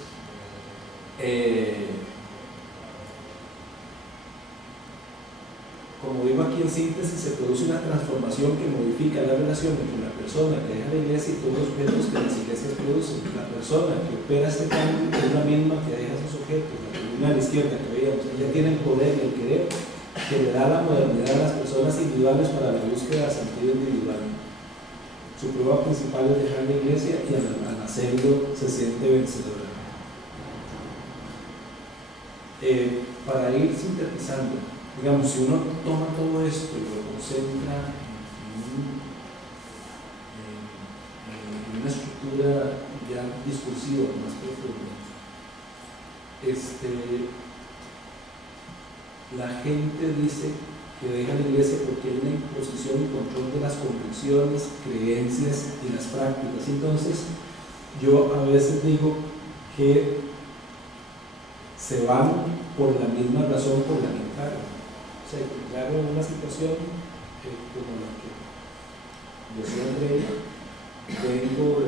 como digo aquí en síntesis, se produce una transformación que modifica la relación entre la persona que deja la iglesia y todos los objetos que las iglesias producen. La persona que opera este cambio es la misma que deja esos objetos. La columna de la izquierda que veíamos, ella tiene el poder y el querer que le da la modernidad a las personas individuales para la búsqueda de sentido individual. Su prueba principal es dejar la iglesia y al hacerlo se siente vencedora. Para ir sintetizando, digamos, si uno toma todo esto y lo concentra en una estructura ya discursiva más profunda, la gente dice que deja la iglesia porque hay una imposición y control de las convicciones, creencias y las prácticas. Entonces, yo a veces digo que se van por la misma razón por la que entraron. O sea, entraron en una situación como la que decía Andrea, tengo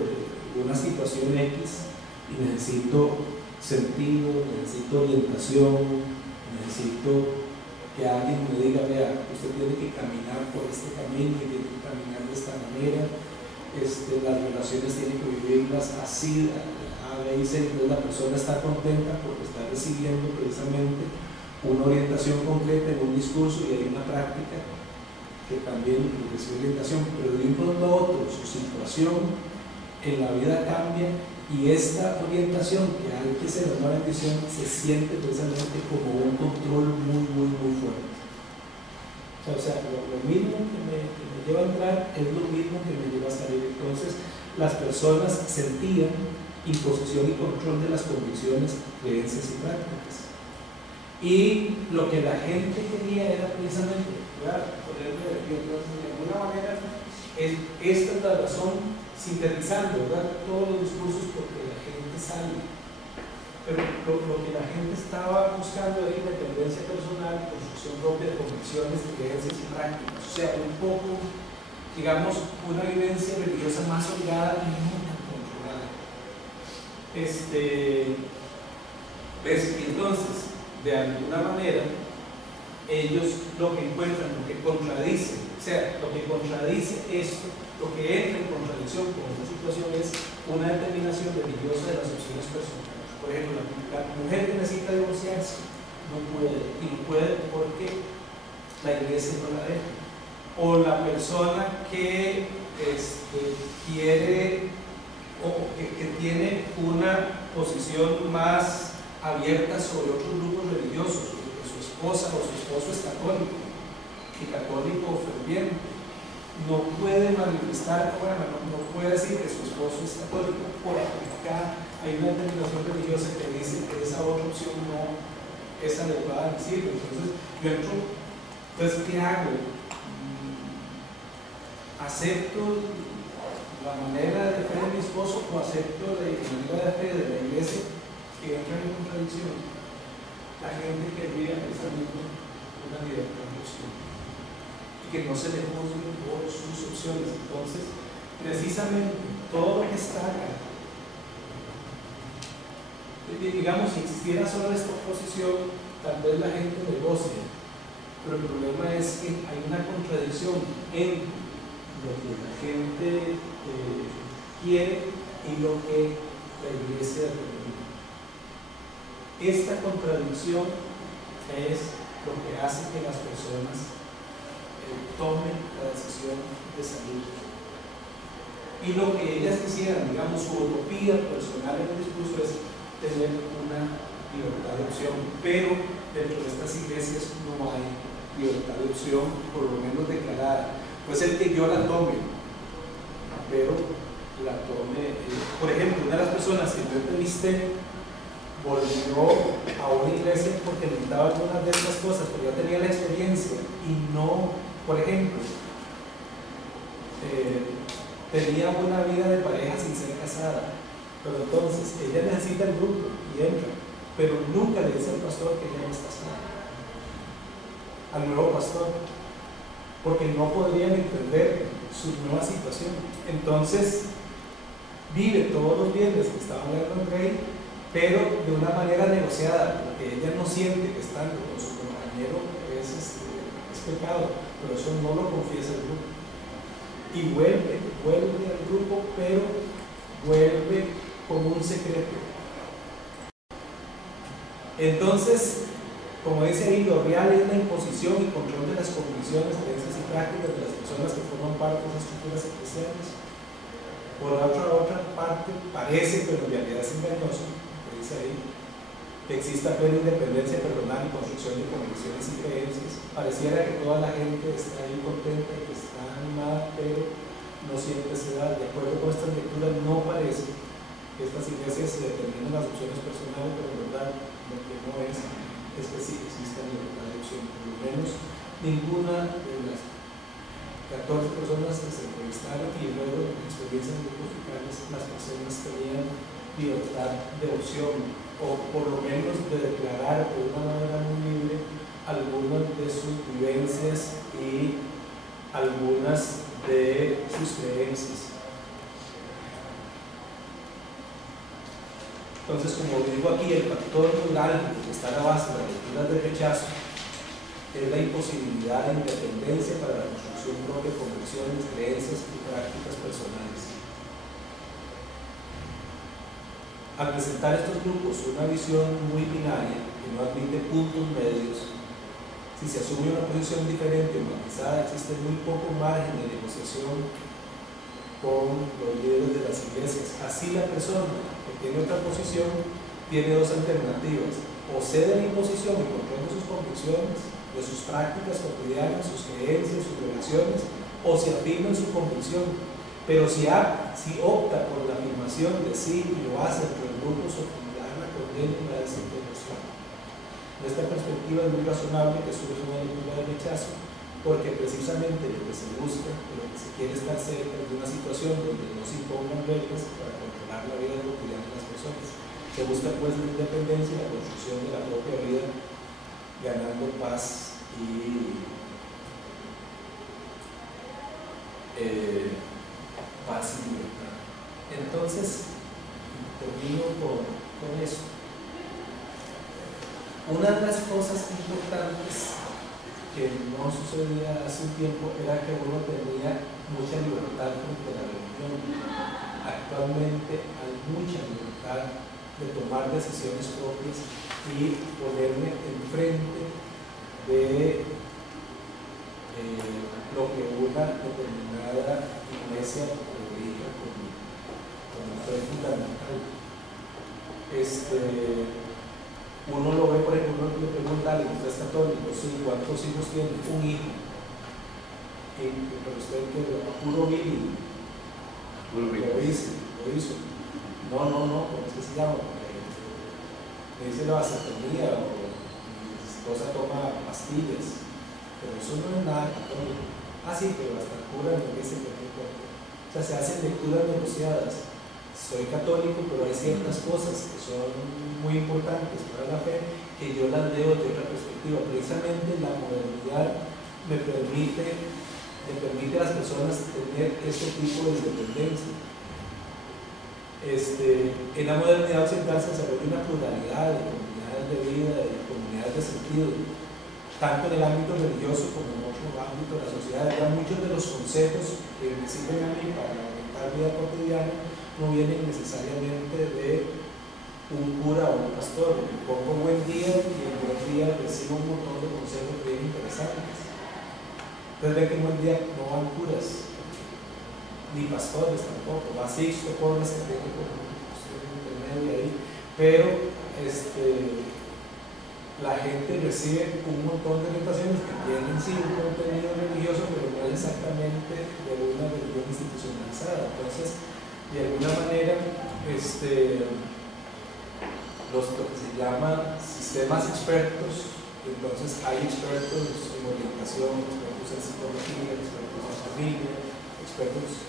una situación X y necesito sentido, necesito orientación, necesito que alguien me diga, vea, usted tiene que caminar por este camino y tiene que caminar de esta manera, las relaciones tienen que vivirlas así, a veces la persona está contenta porque está recibiendo precisamente una orientación concreta en un discurso y hay una práctica que también recibe orientación, pero de un pronto a otro su situación en la vida cambia y esta orientación que antes era una bendición se siente precisamente como un control muy fuerte. O sea, lo mismo que me lleva a entrar es lo mismo que me lleva a salir. Entonces, las personas sentían imposición y control de las convicciones, creencias y prácticas. Y lo que la gente quería era precisamente, ponerme aquí, entonces, de alguna manera, esta es la razón, sintetizando, ¿verdad?, todos los discursos porque la gente sale. Pero lo que la gente estaba buscando era independencia personal, construcción propia de convicciones, creencias y prácticas. O sea, un poco, digamos, una vivencia religiosa más holgada y no tan controlada. ¿Ves? Entonces, de alguna manera, ellos lo que encuentran, lo que contradice, o sea, lo que contradice esto, lo que entra en contradicción con esta situación es una determinación religiosa de las opciones personales. Por ejemplo, la mujer que necesita divorciarse no puede, y no puede porque la iglesia no la deja. O la persona que quiere o que tiene una posición más abierta sobre otros grupos religiosos, porque su esposa o su esposo es católico y católico ferviente, no puede manifestar, no puede decir que su esposo es católico por acá hay una determinación religiosa que dice que esa otra opción no es adecuada al sirve. Entonces, yo entro, entonces, ¿qué hago? ¿Acepto la manera de fe de mi esposo o acepto la manera de fe de la iglesia que entra en contradicción? La gente querría precisamente una libertad de opción y que no se le juzgue por sus opciones. Entonces, precisamente todo lo que está acá, digamos, si existiera solo esta oposición, tal vez la gente negocia, pero el problema es que hay una contradicción entre lo que la gente quiere y lo que la iglesia determina. Esta contradicción es lo que hace que las personas tomen la decisión de salir. Y lo que ellas quisieran, digamos, su utopía personal en el discurso es tener una libertad de opción, pero dentro de estas iglesias no hay libertad de opción, por lo menos declarada. Pues el que yo la tome, pero la tome. Por ejemplo, una de las personas que yo entrevisté volvió a una iglesia porque necesitaba algunas de estas cosas, pero ya tenía la experiencia y no, por ejemplo, tenía una vida de pareja sin ser casada, pero entonces ella necesita el grupo y entra, pero nunca le dice al pastor que ella no es casada, al nuevo pastor, porque no podrían entender su nueva situación. Entonces vive todos los viernes que estaba hablando en Rey, pero de una manera negociada, porque ella no siente que estando con su compañero es pecado, pero eso no lo confiesa el grupo. Y vuelve al grupo, pero vuelve como un secreto. Entonces, como dice ahí, lo real es la imposición y control de las convicciones, creencias y prácticas de las personas que forman parte de las estructuras eclesiales. Por otra parte, parece, pero en realidad es engañoso, que dice ahí, que exista plena independencia personal y construcción de convicciones y creencias. Pareciera que toda la gente está ahí contenta y que está animada, pero no siempre se da. De acuerdo con estas lecturas, no parece que estas iglesias se determinen las opciones personales, pero en verdad lo que no es que sí exista libertad de opción. Por lo menos ninguna de las 14 personas que se entrevistaron y luego en experiencias musicales, las personas tenían libertad de opción, o por lo menos de declarar de una manera muy libre algunas de sus vivencias y algunas de sus creencias. Entonces, como digo aquí, el factor moral que está a la base de las lecturas de rechazo es la imposibilidad de independencia para la construcción propia de convicciones, creencias y prácticas personales. Al presentar estos grupos una visión muy binaria que no admite puntos medios, si se asume una posición diferente o matizada, existe muy poco margen de negociación con los líderes de las iglesias. Así la persona que tiene otra posición tiene dos alternativas: o cede la imposición y control de sus convicciones, de sus prácticas cotidianas, sus creencias, sus relaciones, o se afirma en su convicción. Pero si opta por la afirmación de sí y lo hace entre el grupo, su actividad la condena y la desintegración. De esta perspectiva es muy razonable que surja una lectura de rechazo, porque precisamente lo que se busca, lo que se quiere estar cerca de una situación donde no se impongan reglas para controlar la vida cotidiana de las personas. Se busca pues la independencia y la construcción de la propia vida, ganando paz y libertad. Entonces, termino con eso. Una de las cosas importantes que no sucedía hace un tiempo era que uno tenía mucha libertad frente a la religión. Actualmente hay mucha libertad de tomar decisiones propias y ponerme enfrente de lo que una determinada iglesia predica como fe fundamental. Uno lo ve, por ejemplo, uno le pregunta a alguien, usted es católico, sí, ¿cuántos hijos tiene? Un hijo. Pero usted que puro Billy lo hizo. No, ¿cómo es que se llama? Le dice la vasectomía o mi esposa toma pastillas, pero eso no es nada católico. Sí, pero hasta el cura me dice que no importa. O sea, se hacen lecturas negociadas. Soy católico, pero hay ciertas cosas que son muy importantes para la fe que yo las veo de otra perspectiva. Precisamente la modernidad me permite a las personas tener este tipo de independencia. En la modernidad occidental se desarrolla una pluralidad de comunidades de vida y comunidades de sentido, tanto en el ámbito religioso como en otro ámbito de la sociedad. Ya muchos de los consejos que me sirven a mí para orientar vida cotidiana no vienen necesariamente de un cura o un pastor. Me pongo buen día y en buen día recibo un montón de consejos bien interesantes. Entonces ven que en buen día no van curas ni pastores tampoco, va Sixto Porras que tiene como un intermedio ahí, pero la gente recibe un montón de orientaciones que tienen sí un contenido religioso, pero no es exactamente de una religión institucionalizada. Entonces lo que se llama sistemas expertos. Entonces hay expertos en orientación, expertos en psicología, expertos en familia, expertos.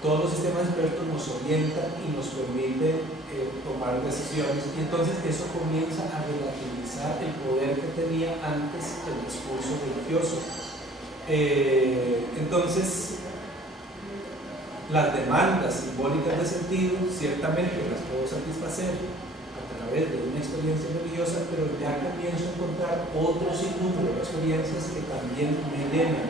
Todos los sistemas expertos nos orientan y nos permiten tomar decisiones, y entonces eso comienza a relativizar el poder que tenía antes el discurso religioso. Entonces, las demandas simbólicas de sentido ciertamente las puedo satisfacer a través de una experiencia religiosa, pero ya comienzo a encontrar otro sinnúmero de experiencias que también me llenan.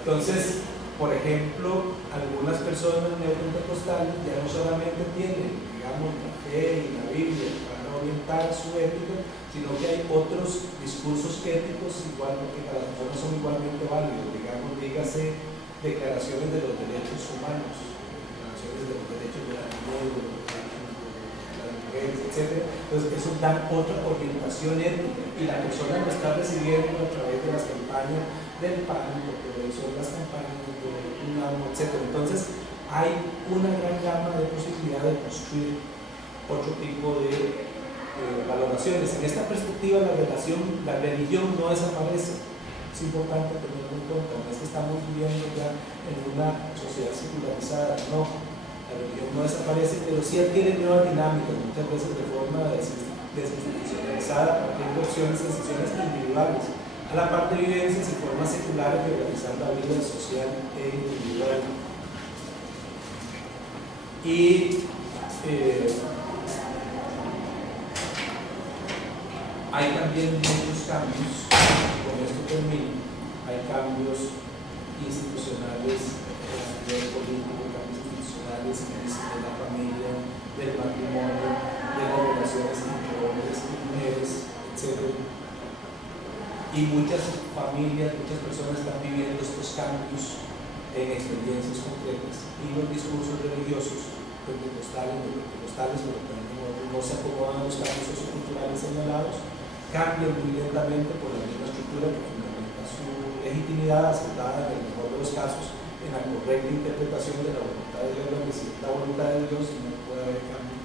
Entonces, por ejemplo, algunas personas neopentecostales ya no solamente tienen, digamos, la fe y la Biblia para orientar su ética, sino que hay otros discursos éticos igual, que para las personas son igualmente válidos, digamos, dígase declaraciones de los derechos humanos, declaraciones de los derechos de la mujer, de los derechos de las mujeres, etc. Entonces, eso da otra orientación ética, y la persona lo está recibiendo a través de las campañas del PAN, porque son las campañas de UNAM, etc. Entonces, hay una gran gama de posibilidades de construir otro tipo de valoraciones. En esta perspectiva, la religión no desaparece. Es importante tenerlo en cuenta. No es que estamos viviendo ya en una sociedad secularizada, no. La religión no desaparece, pero sí adquiere nuevas dinámicas, muchas veces de forma desinstitucionalizada, a partir de opciones, decisiones individuales, a la parte de vivencias y formas seculares de realizar la vida social e individual. Y hay también muchos cambios, con esto termino, hay cambios institucionales a nivel político, cambios institucionales de la familia, del matrimonio, de las relaciones entre hombres y mujeres, etc. Y muchas familias, muchas personas están viviendo estos cambios en experiencias concretas, y los discursos religiosos pentecostales, pero también no se acomodan a los cambios socioculturales señalados, cambian muy lentamente por la misma estructura que fundamenta su legitimidad, aceptada en el mejor de los casos en la correcta interpretación de la voluntad de Dios, que si es la voluntad de Dios no puede haber cambio.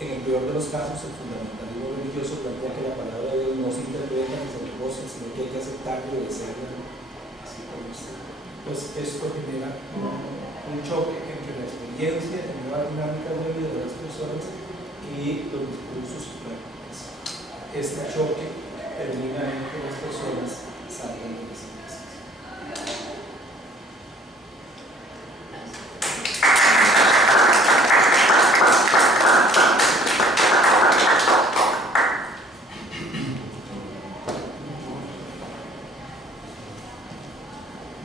En el peor de los casos, el fundamentalismo religioso plantea que la palabra de Dios no se interpreta ni se negocia, sino que hay que aceptarla y obedecerla así como está. Pues esto genera un choque entre la experiencia de nuevas dinámicas de vida de las personas y los discursos prácticos. Este choque termina en que las personas salgan de las iglesias.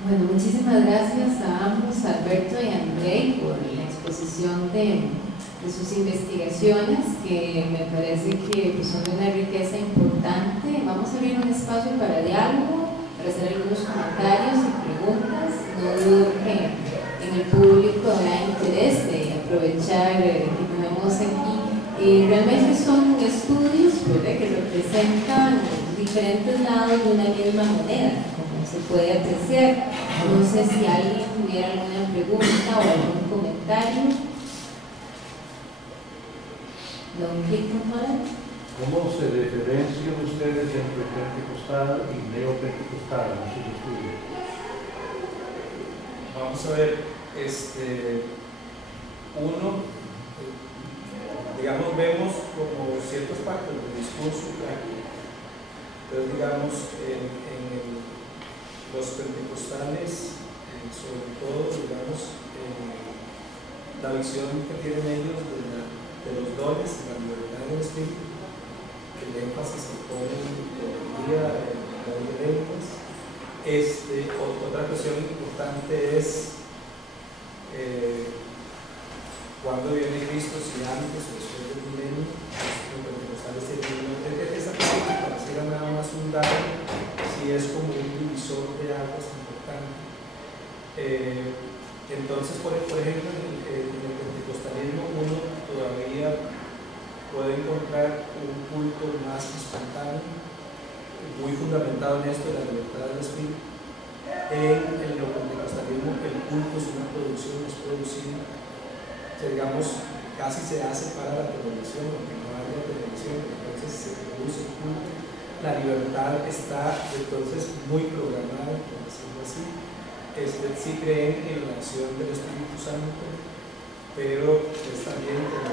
Bueno, muchísimas gracias a ambos, Alberto y André, por la exposición de sus investigaciones, que me parece que pues, son de una riqueza importante. Vamos a abrir un espacio para diálogo, para hacer algunos comentarios y preguntas. No dudo que en el público habrá interés de aprovechar que tenemos aquí. Realmente son estudios, ¿verdad?, que representan diferentes lados de una misma moneda, como se puede apreciar. No sé si alguien tuviera alguna pregunta o algún comentario. Don Víctor Morales. ¿Cómo se diferencian ustedes entre pentecostal y neopentecostal en sus estudios? Vamos a ver, digamos, vemos como ciertas partes del discurso práctico. Entonces, digamos, los pentecostales, sobre todo, digamos, la visión que tienen ellos de los dones, de la libertad del espíritu, el énfasis que ponen todavía en la de lenguas. Otra cuestión importante es cuando viene Cristo, si antes o después del milenio. Los pentecostales tienen esa cosa que pareciera nada más un dado, si es como un divisor de aguas importante. Entonces, por ejemplo, en el pentecostalismo uno todavía puede encontrar un culto más espontáneo, muy fundamentado en esto de la libertad del espíritu. En el neopentecostalismo el culto es una producción, es producido. O sea, digamos, casi se hace para la televisión, aunque no haya televisión, entonces se produce culto. La libertad está entonces muy programada, por decirlo así. Sí creen en la acción del Espíritu Santo, pero es también como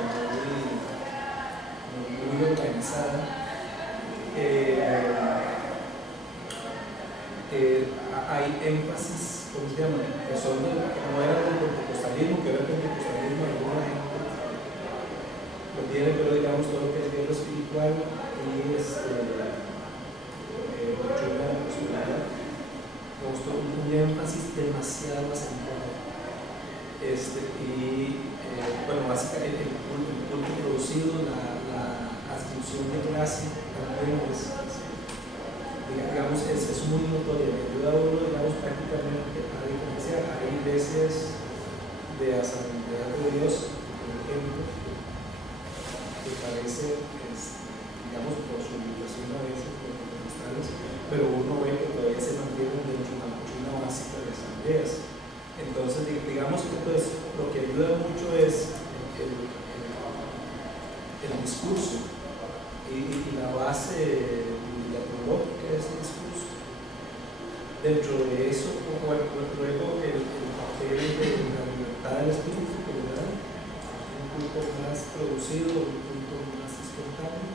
muy organizada. Hay énfasis, ¿cómo se llama? Que son no era del pentecostalismo, que era el pentecostalismo, alguna gente lo tiene, pero digamos todo lo que es bien espiritual y mucho de la personalidad, un énfasis demasiado acentuado. Bueno, básicamente el culto producido, la adscripción de clase también digamos, es muy notoria, que ayuda a uno, digamos, prácticamente a diferenciar. Hay iglesias de Asamblea de Dios, por ejemplo, que parecen, digamos, por su ubicación a veces, pero uno ve que todavía se mantienen dentro de una doctrina básica de asambleas. Entonces, digamos que pues, lo que ayuda mucho es el discurso y la base bibliológica de ese discurso. Dentro de eso, luego el papel de la libertad del espíritu, que le da un culto más producido, un culto más espontáneo,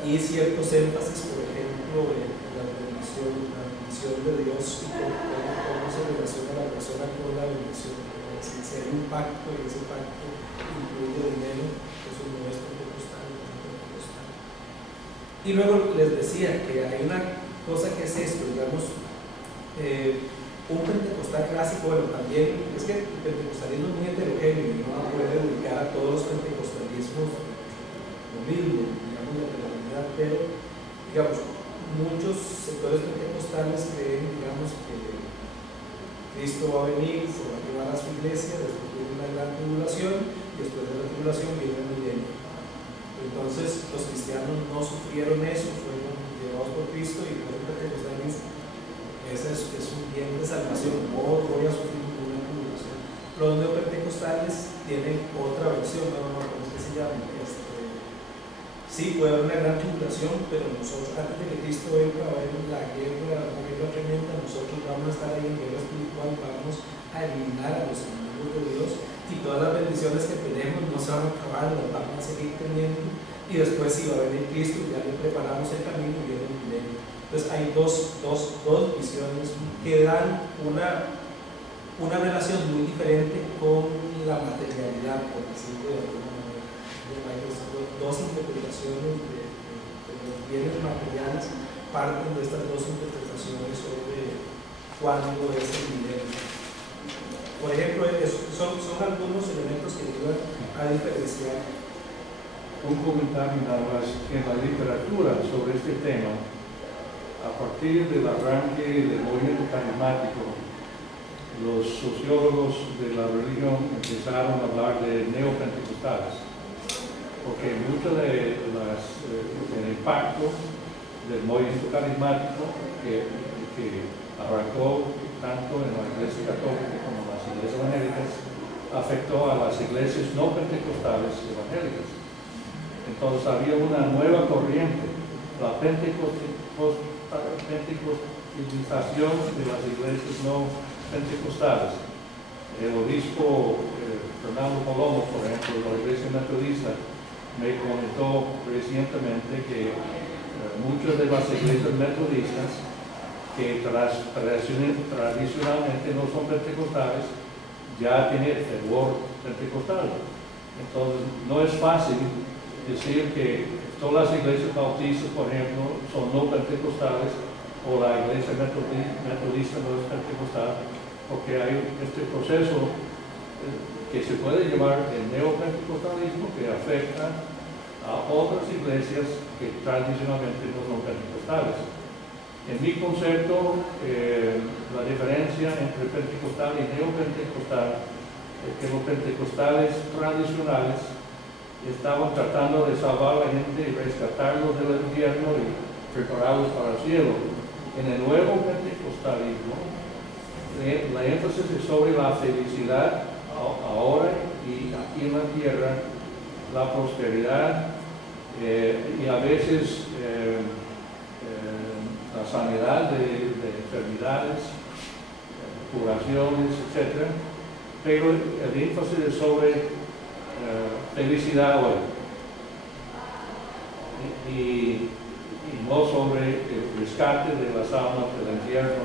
y ciertos énfasis, por ejemplo, en la bendición de Dios y cómo se relaciona la persona con la bendición. Si hay un pacto y ese pacto incluye dinero, eso no es pentecostal, no es pentecostal. Y luego les decía que hay una cosa que es esto, digamos, un pentecostal clásico, bueno, también es que el pentecostalismo es muy heterogéneo y no puede ubicar a todos los pentecostalismos lo mismo, digamos, la realidad, pero, digamos, muchos sectores pentecostales creen, digamos, que Cristo va a venir, se va a llevar a su iglesia, después viene una gran tribulación y después de la tribulación viene el milenio. Entonces los cristianos no sufrieron eso, fueron llevados por Cristo y los pentecostales, ese es un bien de salvación, no voy a sufrir ninguna tribulación. Los neopentecostales tienen otra versión, ¿cómo es que se llama? Sí, puede haber una gran tribulación, pero nosotros, antes de que Cristo venga a haber una guerra tremenda, nosotros vamos a estar ahí en guerra espiritual, vamos a eliminar a los enemigos de Dios y todas las bendiciones que tenemos no se van a acabar, las vamos a seguir teniendo y después si va a venir Cristo, ya le preparamos el camino y viene el milenio. Entonces hay dos visiones que dan una relación muy diferente con la materialidad, por decirlo de alguna manera. Hay dos interpretaciones de los bienes materiales, parten de estas dos interpretaciones sobre cuándo es el milenio. Por ejemplo, son algunos elementos que ayudan a diferenciar. Un comentario nada más. En la literatura sobre este tema, a partir del arranque del movimiento carismático, los sociólogos de la religión empezaron a hablar de neopentecostales, porque mucho del impacto del movimiento carismático que arrancó tanto en la Iglesia Católica como en las iglesias evangélicas afectó a las iglesias no pentecostales evangélicas. Entonces había una nueva corriente, la pentecostalización de las iglesias no pentecostales. El obispo Fernando Palomo, por ejemplo, de la Iglesia Metodista, me comentó recientemente que muchas de las iglesias metodistas que tradicionalmente no son pentecostales ya tienen fervor pentecostal. Entonces no es fácil decir que todas las iglesias bautistas, por ejemplo, son no pentecostales o la iglesia metodista no es pentecostal, porque hay este proceso que se puede llamar el neopentecostalismo, que afecta a otras iglesias que tradicionalmente no son pentecostales. En mi concepto, la diferencia entre pentecostal y neopentecostal es que los pentecostales tradicionales estaban tratando de salvar a la gente y rescatarlos del infierno y prepararlos para el cielo. En el nuevo pentecostalismo, la énfasis es sobre la felicidad ahora y y aquí en la tierra la prosperidad y a veces la sanidad de enfermedades, curaciones, etc. Pero el énfasis es sobre felicidad hoy y no sobre el rescate de las almas del infierno.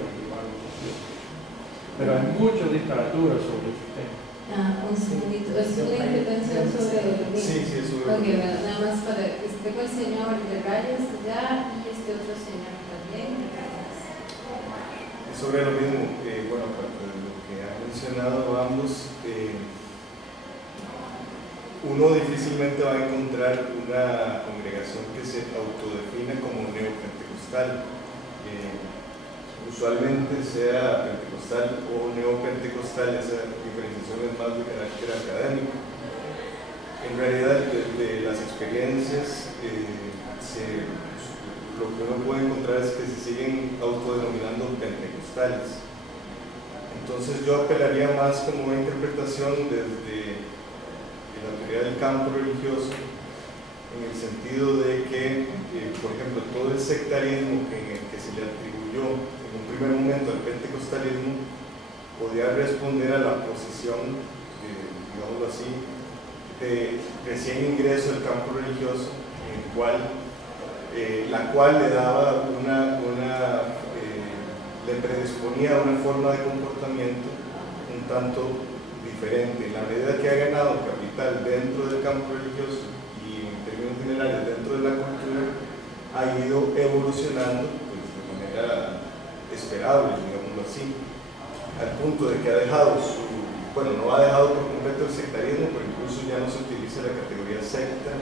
Pero hay mucha literatura sobre este tema. Un segundito, es una intervención sobre el libro. Sí, sí, sobre Ok, bueno, nada más para que tengo el señor de rayas allá y este otro señor también. sobre lo mismo, bueno, aparte de lo que han mencionado ambos, uno difícilmente va a encontrar una congregación que se autodefina como neopentecostal. Usualmente sea pentecostal o neopentecostal, esa diferenciación es más de carácter académico. En realidad, de las experiencias, lo que uno puede encontrar es que se siguen autodenominando pentecostales. Entonces yo apelaría más como una interpretación desde la teoría del campo religioso, en el sentido de que, por ejemplo, todo el sectarismo que se le atribuyó en un primer momento al pentecostalismo podía responder a la posición, digámoslo así, de recién ingreso al campo religioso, en el cual, la cual le daba le predisponía a una forma de comportamiento un tanto diferente. En la medida que ha ganado capital dentro del campo religioso y en términos generales dentro de la cultura, ha ido evolucionando pues, de manera esperable, digámoslo así, al punto de que ha dejado bueno, no ha dejado por completo el sectarismo, pero incluso ya no se utiliza la categoría secta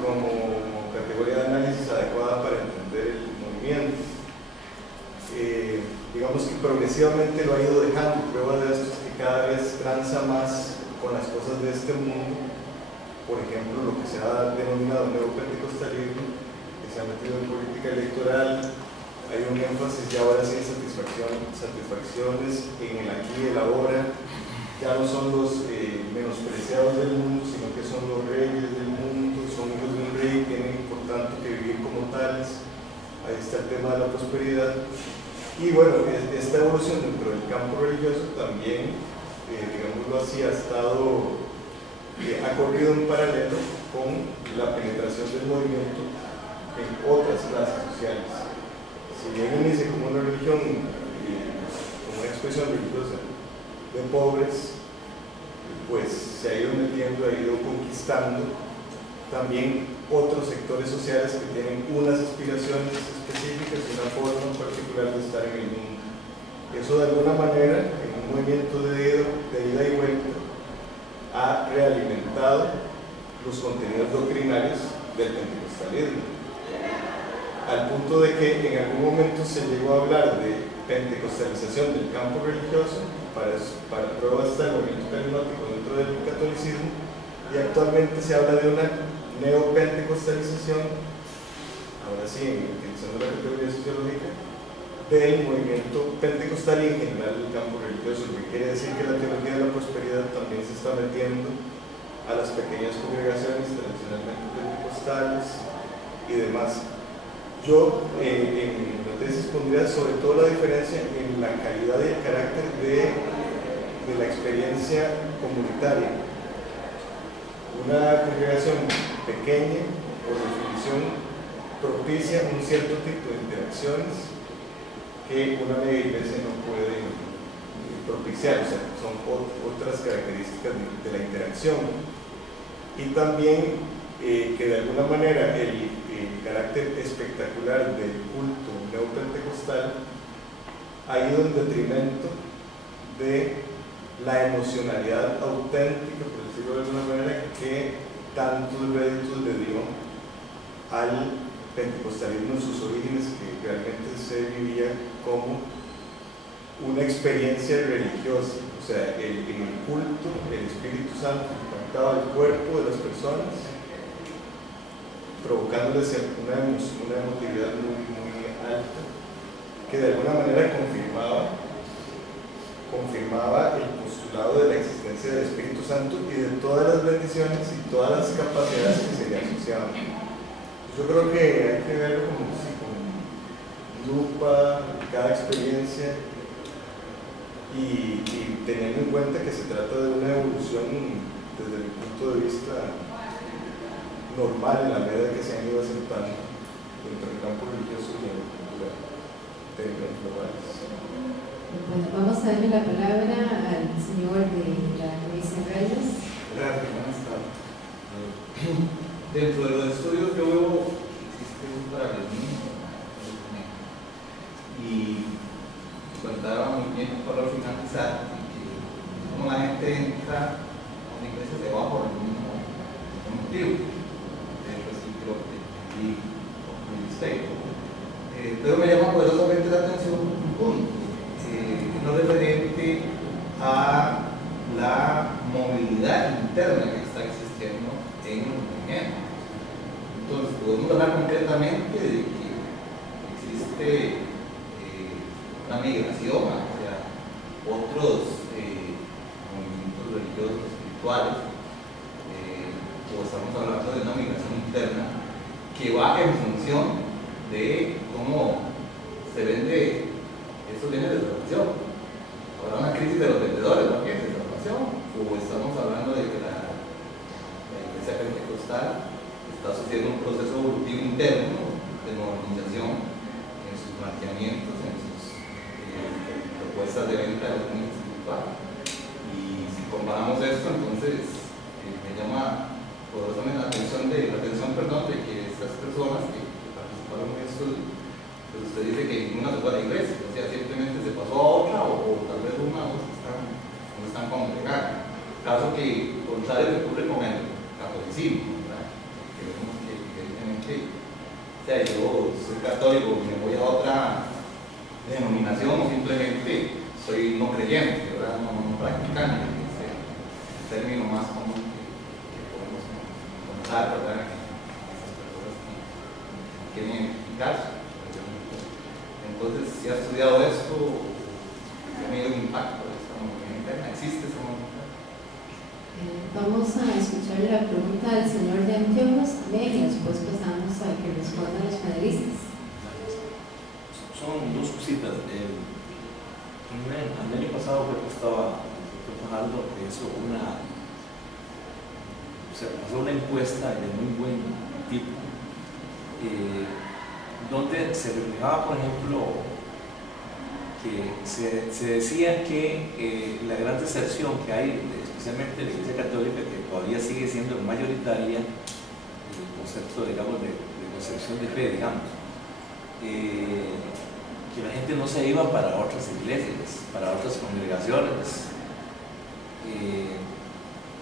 como categoría de análisis adecuada para entender el movimiento. Digamos que progresivamente lo ha ido dejando. Prueba de esto es que cada vez tranza más con las cosas de este mundo. Por ejemplo, lo que se ha denominado neopentecostalismo, que se ha metido en política electoral. Hay un énfasis ya ahora sí en satisfacciones en el aquí y el ahora. Ya no son los menospreciados del mundo, sino que son los reyes del mundo, son hijos de un rey, tienen por tanto que vivir como tales. Ahí está el tema de la prosperidad. Y bueno, esta evolución dentro del campo religioso también, digámoslo así, ha corrido en paralelo con la penetración del movimiento en otras clases sociales. Si bien inicia como una religión, como una expresión religiosa de pobres, pues se ha ido metiendo, ha ido conquistando también otros sectores sociales que tienen unas aspiraciones específicas y una forma particular de estar en el mundo. Eso de alguna manera, en un movimiento de ida y vuelta, ha realimentado los contenidos doctrinarios del pentecostalismo, al punto de que en algún momento se llegó a hablar de pentecostalización del campo religioso. Para prueba está el movimiento carismático dentro del catolicismo, y actualmente se habla de una neopentecostalización, ahora sí, utilizando la categoría sociológica, del movimiento pentecostal y en general del campo religioso, lo que quiere decir que la teología de la prosperidad también se está metiendo a las pequeñas congregaciones tradicionalmente pentecostales y demás. Yo en la tesis pondría sobre todo la diferencia en la calidad y el carácter de la experiencia comunitaria. Una congregación pequeña, por definición, propicia un cierto tipo de interacciones que una media iglesia no puede propiciar, o sea, son otras características de la interacción. Y también que de alguna manera el carácter espectacular del culto neopentecostal ha ido en detrimento de la emocionalidad auténtica, por decirlo de alguna manera, que tantos réditos le dio al pentecostalismo en sus orígenes, que realmente se vivía como una experiencia religiosa, o sea, en el culto el Espíritu Santo impactaba el cuerpo de las personas, provocándoles una emotividad muy alta, que de alguna manera confirmaba el postulado postulado de la existencia del Espíritu Santo y de todas las bendiciones y todas las capacidades que se le asociaban. Yo creo que hay que verlo como si con lupa cada experiencia y teniendo en cuenta que se trata de una evolución desde mi punto de vista normal en la medida que se han ido aceptando entre el campo religioso y la cultura de términos globales. Bueno, vamos a darle la palabra al señor de la Comisión Reyes. Gracias, buenas tardes. Dentro de los estudios yo veo que existe un paralelismo y contaba muy bien para finalizar que como la gente entra a una iglesia se va por el mismo motivo, y pero me llama poderosamente la atención un punto no referente a la movilidad interna que está existiendo en los movimientos. Entonces podemos hablar concretamente de que existe una migración hacia otros movimientos religiosos espirituales, o estamos hablando de una migración interna que va en función de cómo se vende estos bienes de salvación. Habrá una crisis de los vendedores de bienes de salvación, o estamos hablando de que la iglesia pentecostal está sufriendo un proceso evolutivo interno de modernización en sus planteamientos, en sus propuestas de venta de los bienes espirituales. Y si comparamos esto, entonces me llama poderosamente la atención de que estas personas que participaron en esto, pues usted dice que ninguna se fue a la iglesia, o sea, simplemente se pasó a otra, o tal vez una o no están congregando. Caso que contrario le ocurre con el catolicismo, ¿verdad? Que vemos que evidentemente, o sea, yo soy católico y me voy a otra denominación, o simplemente soy no creyente, ¿verdad? No practicante, que es el término más común que podemos encontrar, ¿verdad? Esas personas que quieren identificarse. Entonces, si ha estudiado esto, ¿ha tenido un impacto de esta movilidad interna? ¿Existe esa movilidad? Vamos a escuchar la pregunta del señor de anteojos y después pasamos a que respondan los panelistas. Son dos cositas. El año pasado creo que estaba trabajando que hizo pasó una encuesta de muy buen tipo, donde se reflejaba, por ejemplo, que se decía que la gran deserción que hay, especialmente en la Iglesia Católica, que todavía sigue siendo mayoritaria, el concepto, digamos, de concepción de fe, digamos, que la gente no se iba para otras iglesias, para otras congregaciones,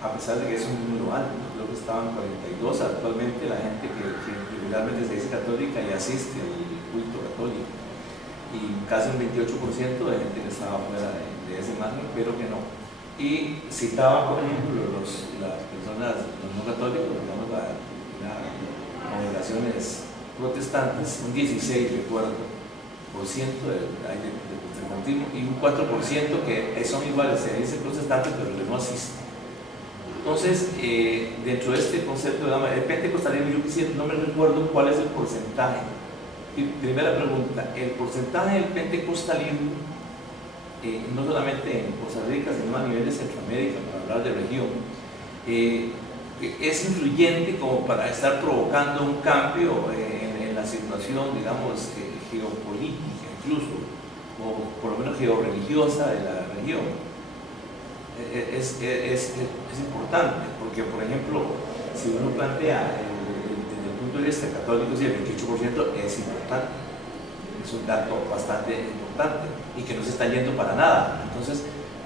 a pesar de que es un número alto. Creo que estaban 42 actualmente la gente que regularmente se dice católica y asiste al culto católico, y casi un 28% de gente que estaba fuera de ese margen, pero que no. Y citaban, por ejemplo, las personas, los no católicos, digamos, las congregaciones protestantes, un 16, recuerdo, por ciento de protestantismo, y un 4% que son iguales, se dice protestantes, pero que no asisten. Entonces, dentro de este concepto de pentecostalismo, yo quisiera, no me recuerdo cuál es el porcentaje. Primera pregunta, el porcentaje del pentecostalismo, no solamente en Costa Rica, sino a nivel de Centroamérica, para hablar de región, es influyente como para estar provocando un cambio en la situación, digamos, geopolítica incluso, o por lo menos georreligiosa de la región. Es importante, porque por ejemplo, si uno plantea desde el punto de vista católico, sí, el 28% es importante, es un dato bastante importante y que no se está yendo para nada. Entonces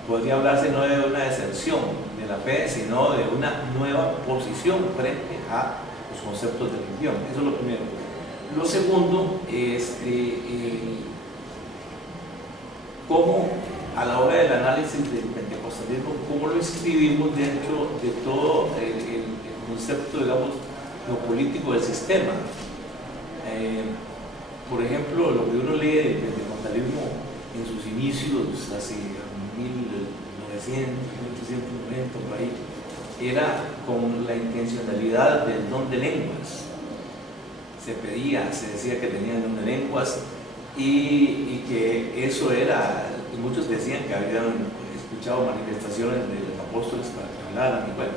podría hablarse no de una deserción de la fe, sino de una nueva posición frente a los conceptos de religión. Eso es lo primero. Lo segundo, cómo a la hora del análisis del pentecostalismo, cómo lo inscribimos dentro de todo el concepto, digamos, lo político del sistema. Por ejemplo, lo que uno lee del pentecostalismo en sus inicios, hace 1900 1890, por ahí, era con la intencionalidad del don de lenguas. Se pedía, se decía que tenían don de lenguas y que eso era, y muchos decían que habían escuchado manifestaciones de los apóstoles para que hablaran y bueno,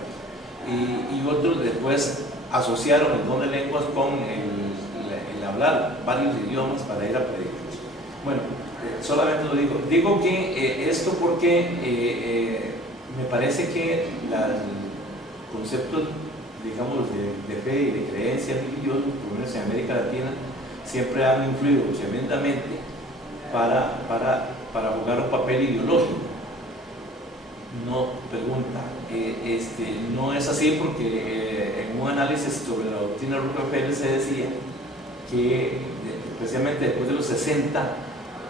y otros después asociaron el don de lenguas con el hablar varios idiomas para ir a predicar. Bueno, solamente lo digo que esto porque me parece que el concepto, digamos, de fe y de creencia religiosa, por lo menos en América Latina, siempre han influido tremendamente para jugar un papel ideológico. No, pregunta, no es así porque en un análisis sobre la doctrina de Rockefeller se decía que especialmente después de los 60,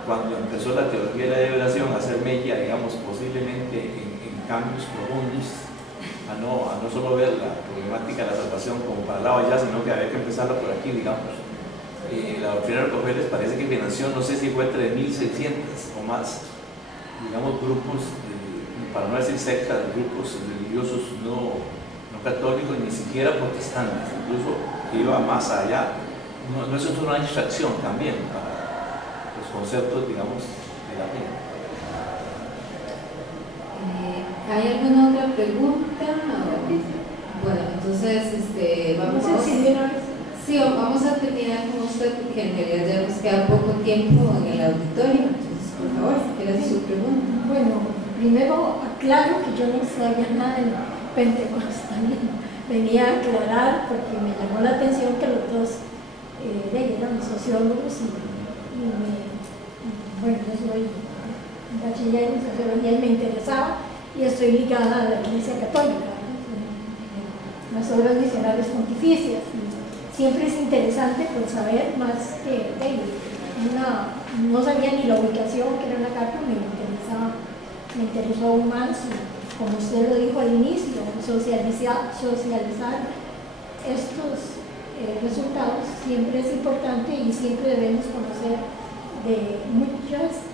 cuando empezó la teología de la liberación a hacer mella, digamos, posiblemente en cambios profundos, a no solo ver la problemática de la salvación como para la allá, sino que había que empezarla por aquí, digamos. La doctrina de Rockefeller parece que financió, no sé si fue 3.600 o más, digamos, grupos, para no decir sectas, grupos religiosos no católicos, ni siquiera protestantes, incluso iba más allá. No, eso es una distracción también para los conceptos, digamos, de la fe. ¿Hay alguna otra pregunta? Bueno, entonces vamos a terminar con usted porque en realidad ya nos queda poco tiempo en el auditorio. Entonces, por favor, si quiere hacer su pregunta. Bueno, primero aclaro que yo no sabía nada de pentecostalismo. Venía a aclarar porque me llamó la atención que los dos eran sociólogos y bueno, yo soy bachiller en sociología y me interesaba y estoy ligada a la Iglesia Católica, ¿no? Las obras misionales pontificias. Y siempre es interesante pues, saber más que no sabía ni la ubicación que era la carta, me interesó aún más y, como usted lo dijo al inicio, socializar estos resultados siempre es importante y siempre debemos conocer de muchas,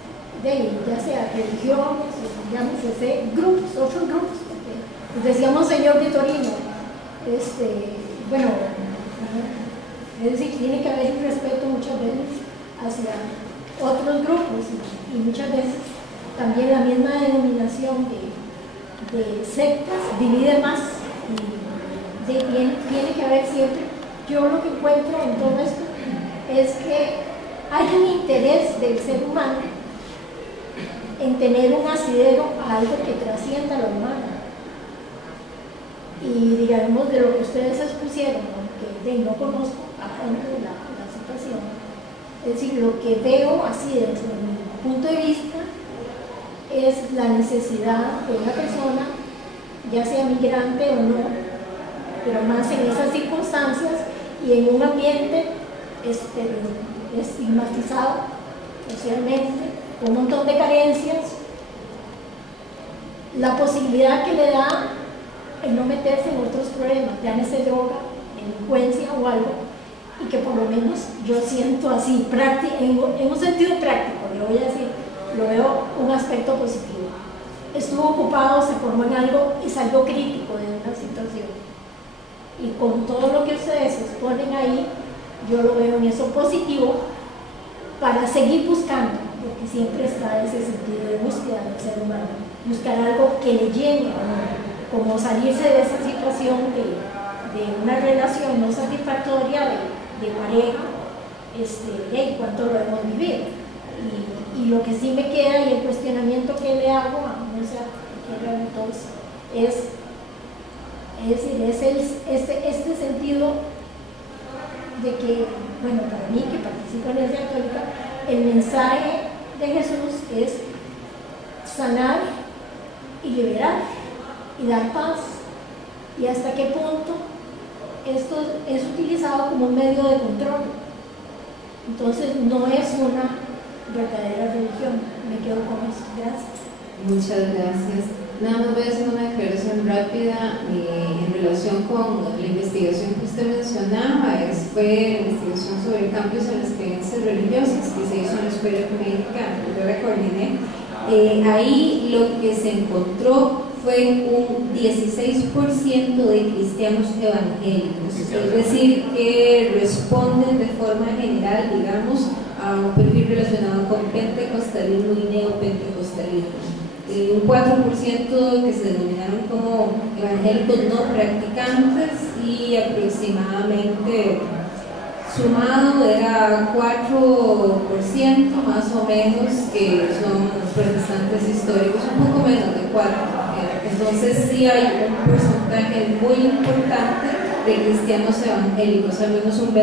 ya sea religiones, llámese grupos, otros grupos, porque decíamos señor de Torino, bueno, es decir, tiene que haber un respeto muchas veces hacia otros grupos y muchas veces también la misma denominación de sectas divide más y tiene que haber siempre. Yo lo que encuentro en todo esto es que hay un interés del ser humano en tener un asidero a algo que trascienda lo humano. Y digamos de lo que ustedes expusieron, aunque no conozco a fondo la situación, es decir, lo que veo así desde mi punto de vista es la necesidad de una persona, ya sea migrante o no, pero más en esas circunstancias y en un ambiente estigmatizado socialmente, con un montón de carencias, la posibilidad que le da el no meterse en otros problemas, llámese droga, delincuencia o algo, y que por lo menos yo siento así, en un sentido práctico, le voy a decir, lo veo un aspecto positivo. Estuvo ocupado, se formó en algo y salió crítico de una situación. Y con todo lo que ustedes exponen ahí, yo lo veo en eso positivo para seguir buscando, porque siempre está ese sentido de búsqueda del ser humano, buscar algo que le llene a uno, como salirse de esa situación de una relación no satisfactoria de pareja, y cuánto lo hemos vivido. Y lo que sí me queda y el cuestionamiento que le hago a no sé a cualquiera de todos es decir, este sentido de que, bueno, para mí que participo en la Iglesia Católica, el mensaje de Jesús es sanar y liberar y dar paz, y hasta qué punto esto es utilizado como un medio de control. Entonces no es una verdadera religión. Me quedo con eso. Gracias. Muchas gracias. Nada más voy a hacer una aclaración rápida en relación con la investigación que usted mencionaba. Fue la investigación sobre cambios en las creencias religiosas que se hizo en la Escuela Médica. Yo la coordiné Ahí lo que se encontró fue un 16% de cristianos evangélicos, es decir, que responden de forma general, digamos, a un perfil relacionado con pentecostalismo y neopentecostalismo. Un 4% que se denominaron como evangélicos no practicantes y aproximadamente sumado era 4% más o menos que son protestantes históricos, un poco menos de 4%. Entonces sí hay un porcentaje muy importante de cristianos evangélicos, al menos un 20%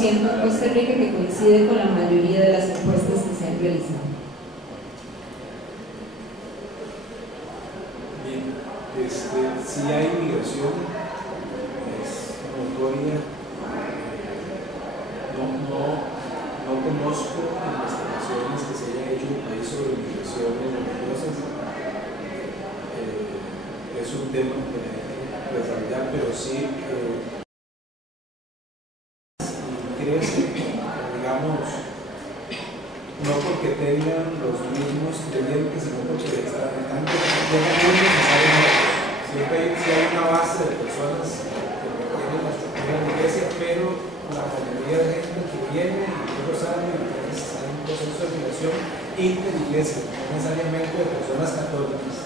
en Costa Rica, que coincide con la mayoría de las encuestas que se han realizado. Bien, si hay migración, es notoria. No conozco investigaciones que se hayan hecho en el país sobre migraciones religiosas. Es un tema que desarrollar, pero sí crece, digamos, no porque tengan los mismos creyentes, sino porque llegan muy necesarios. Siempre hay una base de personas que tienen la estructura de la iglesia, pero la mayoría de gente que viene y que lo sabe, entonces hay un proceso de migración interiglesia, no necesariamente de personas católicas.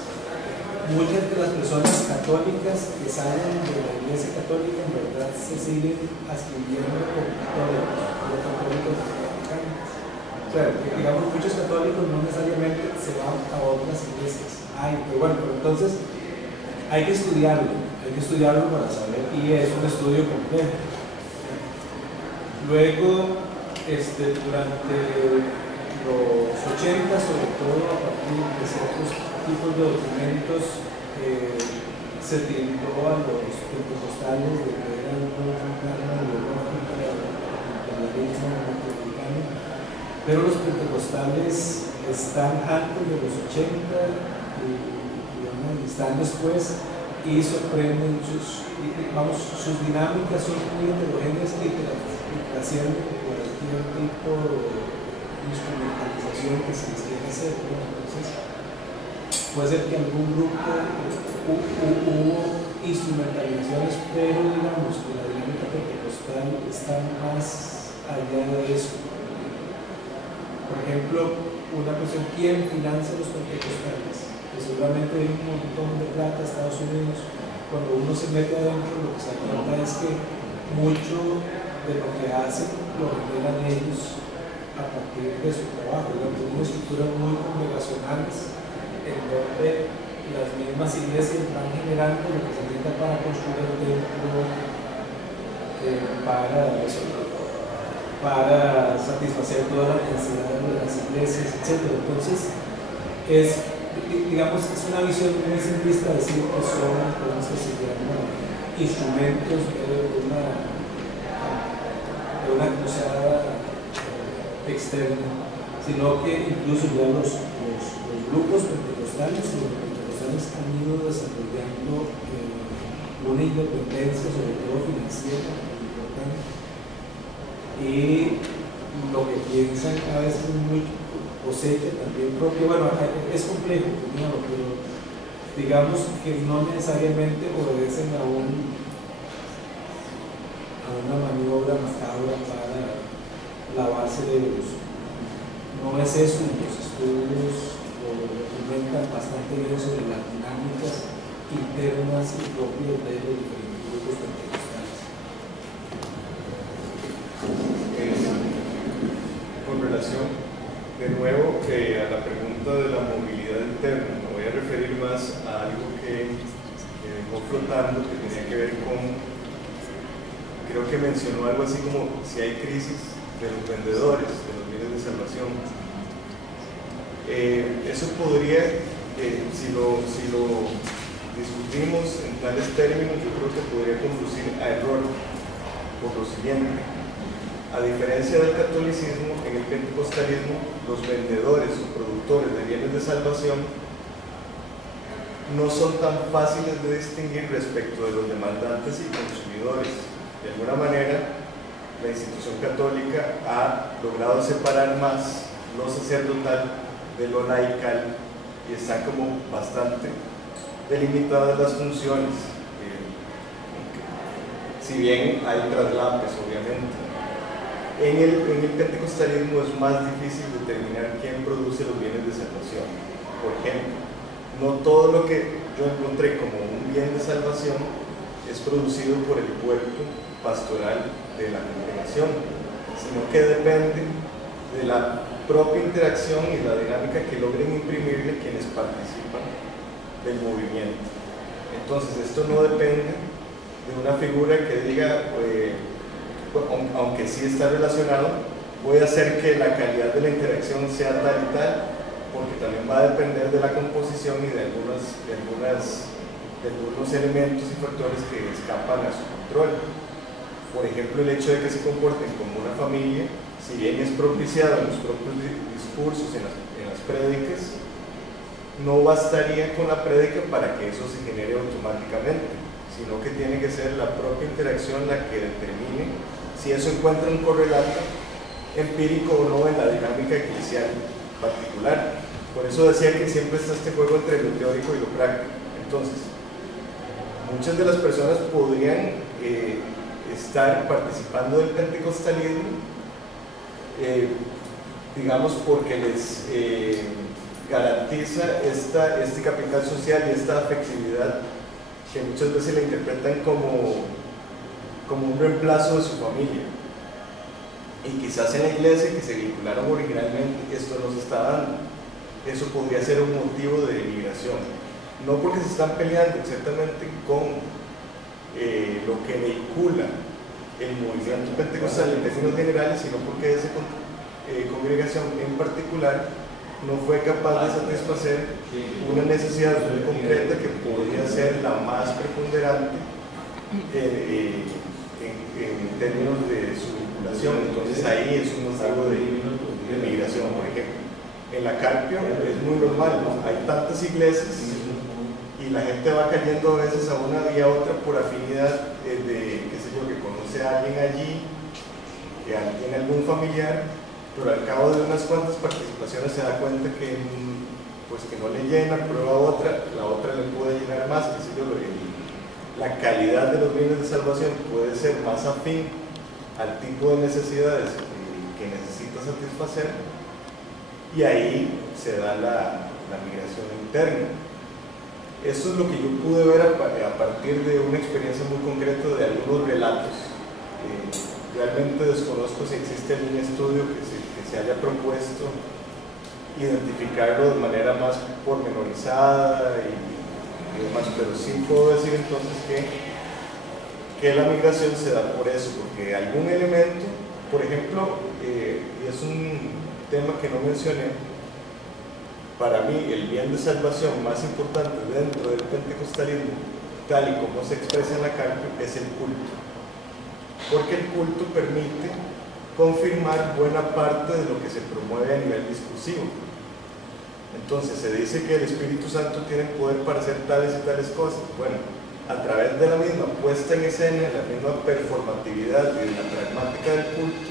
Muchas de las personas católicas que salen de la iglesia católica en verdad se siguen adscribiendo como católicos mexicanos. O sea, digamos, muchos católicos no necesariamente se van a otras iglesias. Pero bueno, pero entonces hay que estudiarlo para saber, y es un estudio complejo. Luego, durante los 80, sobre todo a partir de ciertos tipos de documentos, se tildó a los pentecostales de que eran una arma ideológica del imperialismo norteamericano, pero los pentecostales están antes de los 80 y están después, y sorprenden sus dinámicas son muy heterogéneas y trascienden cualquier tipo de instrumentalización que se les quiera hacer. Entonces, puede ser que algún grupo hubo instrumentalizaciones, pero digamos que la dinámica pentecostal está más allá de eso. Por ejemplo, una cuestión: ¿quién financia los pentecostales? Que seguramente hay un montón de plata a Estados Unidos. Cuando uno se mete adentro, lo que se da cuenta es que mucho de lo que hacen lo generan ellos a partir de su trabajo. Tienen estructuras muy congregacionales en donde las mismas iglesias van generando lo que se necesita para construir el templo, para satisfacer todas las necesidades de las iglesias, etc. Entonces, es una visión muy simplista decir que son cosas que se llaman instrumentos de una cruzada externa, sino que incluso ya los grupos pentecostales han ido desarrollando una independencia, sobre todo financiera, importante, y lo que piensan a veces es muy cosecha también propio. Bueno, es complejo, pero digamos que no necesariamente obedecen a una maniobra macabra para lavarse de luz. No es eso. Los estudios lo documentan bastante bien sobre las dinámicas internas y propias de los diferentes grupos pentecostales. Con relación de nuevo a la pregunta de la movilidad interna, me voy a referir más a algo que dejó flotando, que tenía que ver con, creo que mencionó algo así como si hay crisis de los vendedores, de los bienes de salvación. Eso podría, si lo discutimos en tales términos, yo creo que podría conducir a error, por lo siguiente: a diferencia del catolicismo, en el pentecostalismo los vendedores o productores de bienes de salvación no son tan fáciles de distinguir respecto de los demandantes y consumidores. De alguna manera, la institución católica ha logrado separar más lo sacerdotal de lo laical y están como bastante delimitadas las funciones, si bien hay traslapes obviamente. En el pentecostalismo es más difícil determinar quién produce los bienes de salvación. Por ejemplo, no todo lo que yo encontré como un bien de salvación es producido por el cuerpo pastoral de la congregación, sino que depende de la propia interacción y la dinámica que logren imprimirle quienes participan del movimiento. Entonces, esto no depende de una figura que diga, aunque sí está relacionado, voy a hacer que la calidad de la interacción sea tal y tal, porque también va a depender de la composición y de algunos elementos y factores que escapan a su control. Por ejemplo, el hecho de que se comporten como una familia, si bien es propiciado en los propios discursos, en las prédicas, no bastaría con la prédica para que eso se genere automáticamente, sino que tiene que ser la propia interacción la que determine si eso encuentra un correlato empírico o no en la dinámica eclesial particular. Por eso decía que siempre está este juego entre lo teórico y lo práctico. Entonces, muchas de las personas podrían estar participando del pentecostalismo, digamos, porque les garantiza este capital social y esta afectividad que muchas veces la interpretan como un reemplazo de su familia. Y quizás en la iglesia que se vincularon originalmente esto no se está dando. Eso podría ser un motivo de migración. No porque se están peleando exactamente con lo que vehicula el movimiento pentecostal en términos generales, sino porque esa congregación en particular no fue capaz de satisfacer una necesidad muy concreta que podría ser la más preponderante en términos de su vinculación. Entonces ahí es un motivo de migración. Por ejemplo, en la Carpio es muy normal, ¿no? Hay tantas iglesias y la gente va cayendo a veces a una y a otra por afinidad de, qué sé yo, que conoce a alguien allí, que tiene algún familiar, pero al cabo de unas cuantas participaciones se da cuenta que pues que no le llena, prueba otra, la otra le puede llenar más, qué sé yo, la calidad de los bienes de salvación puede ser más afín al tipo de necesidades que necesita satisfacer, y ahí se da la migración interna. Eso es lo que yo pude ver a partir de una experiencia muy concreta de algunos relatos. Realmente desconozco si existe algún estudio que se haya propuesto identificarlo de manera más pormenorizada y demás, pero sí puedo decir entonces que la migración se da por eso, porque algún elemento, por ejemplo, y es un tema que no mencioné, para mí el bien de salvación más importante dentro del pentecostalismo, tal y como se expresa en la Carpio, es el culto, porque el culto permite confirmar buena parte de lo que se promueve a nivel discursivo. Entonces se dice que el Espíritu Santo tiene poder para hacer tales y tales cosas. Bueno, a través de la misma puesta en escena, la misma performatividad y de la pragmática del culto,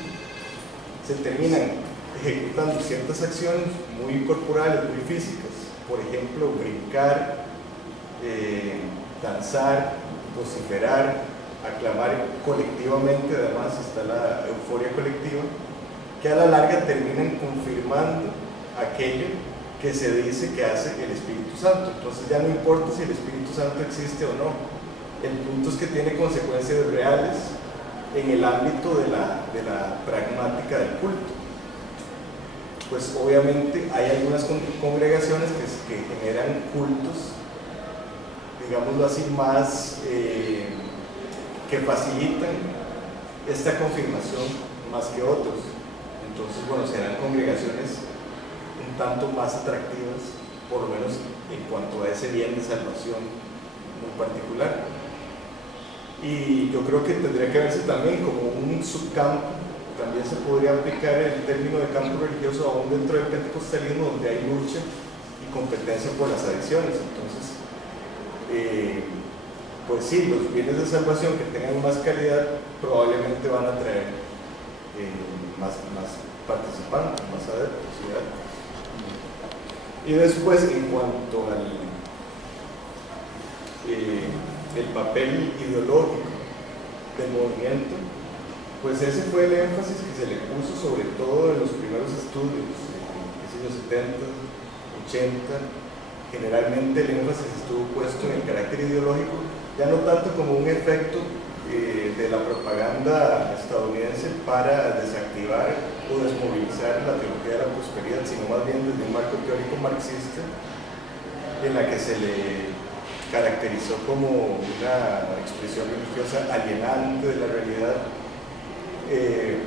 se terminan ejecutando ciertas acciones muy corporales, muy físicas. Por ejemplo, brincar, danzar, vociferar, aclamar colectivamente. Además está la euforia colectiva, que a la larga terminan confirmando aquello que se dice que hace el Espíritu Santo. Entonces ya no importa si el Espíritu Santo existe o no, el punto es que tiene consecuencias reales en el ámbito de la pragmática del culto. Pues obviamente hay algunas congregaciones que generan cultos, digámoslo así, más que facilitan esta confirmación más que otros. Entonces, bueno, serán congregaciones un tanto más atractivas, por lo menos en cuanto a ese bien de salvación muy particular. Y yo creo que tendría que verse también como un subcampo. También se podría aplicar el término de campo religioso aún dentro del pentecostalismo, donde hay lucha y competencia por las adicciones. Entonces, pues sí, los bienes de salvación que tengan más calidad probablemente van a traer más participantes, más adeptos. Y después, en cuanto al el papel ideológico del movimiento, pues ese fue el énfasis que se le puso sobre todo en los primeros estudios, en los 70, 80. Generalmente el énfasis estuvo puesto en el carácter ideológico, ya no tanto como un efecto de la propaganda estadounidense para desactivar o desmovilizar la teología de la prosperidad, sino más bien desde un marco teórico marxista en la que se le caracterizó como una expresión religiosa alienante de la realidad,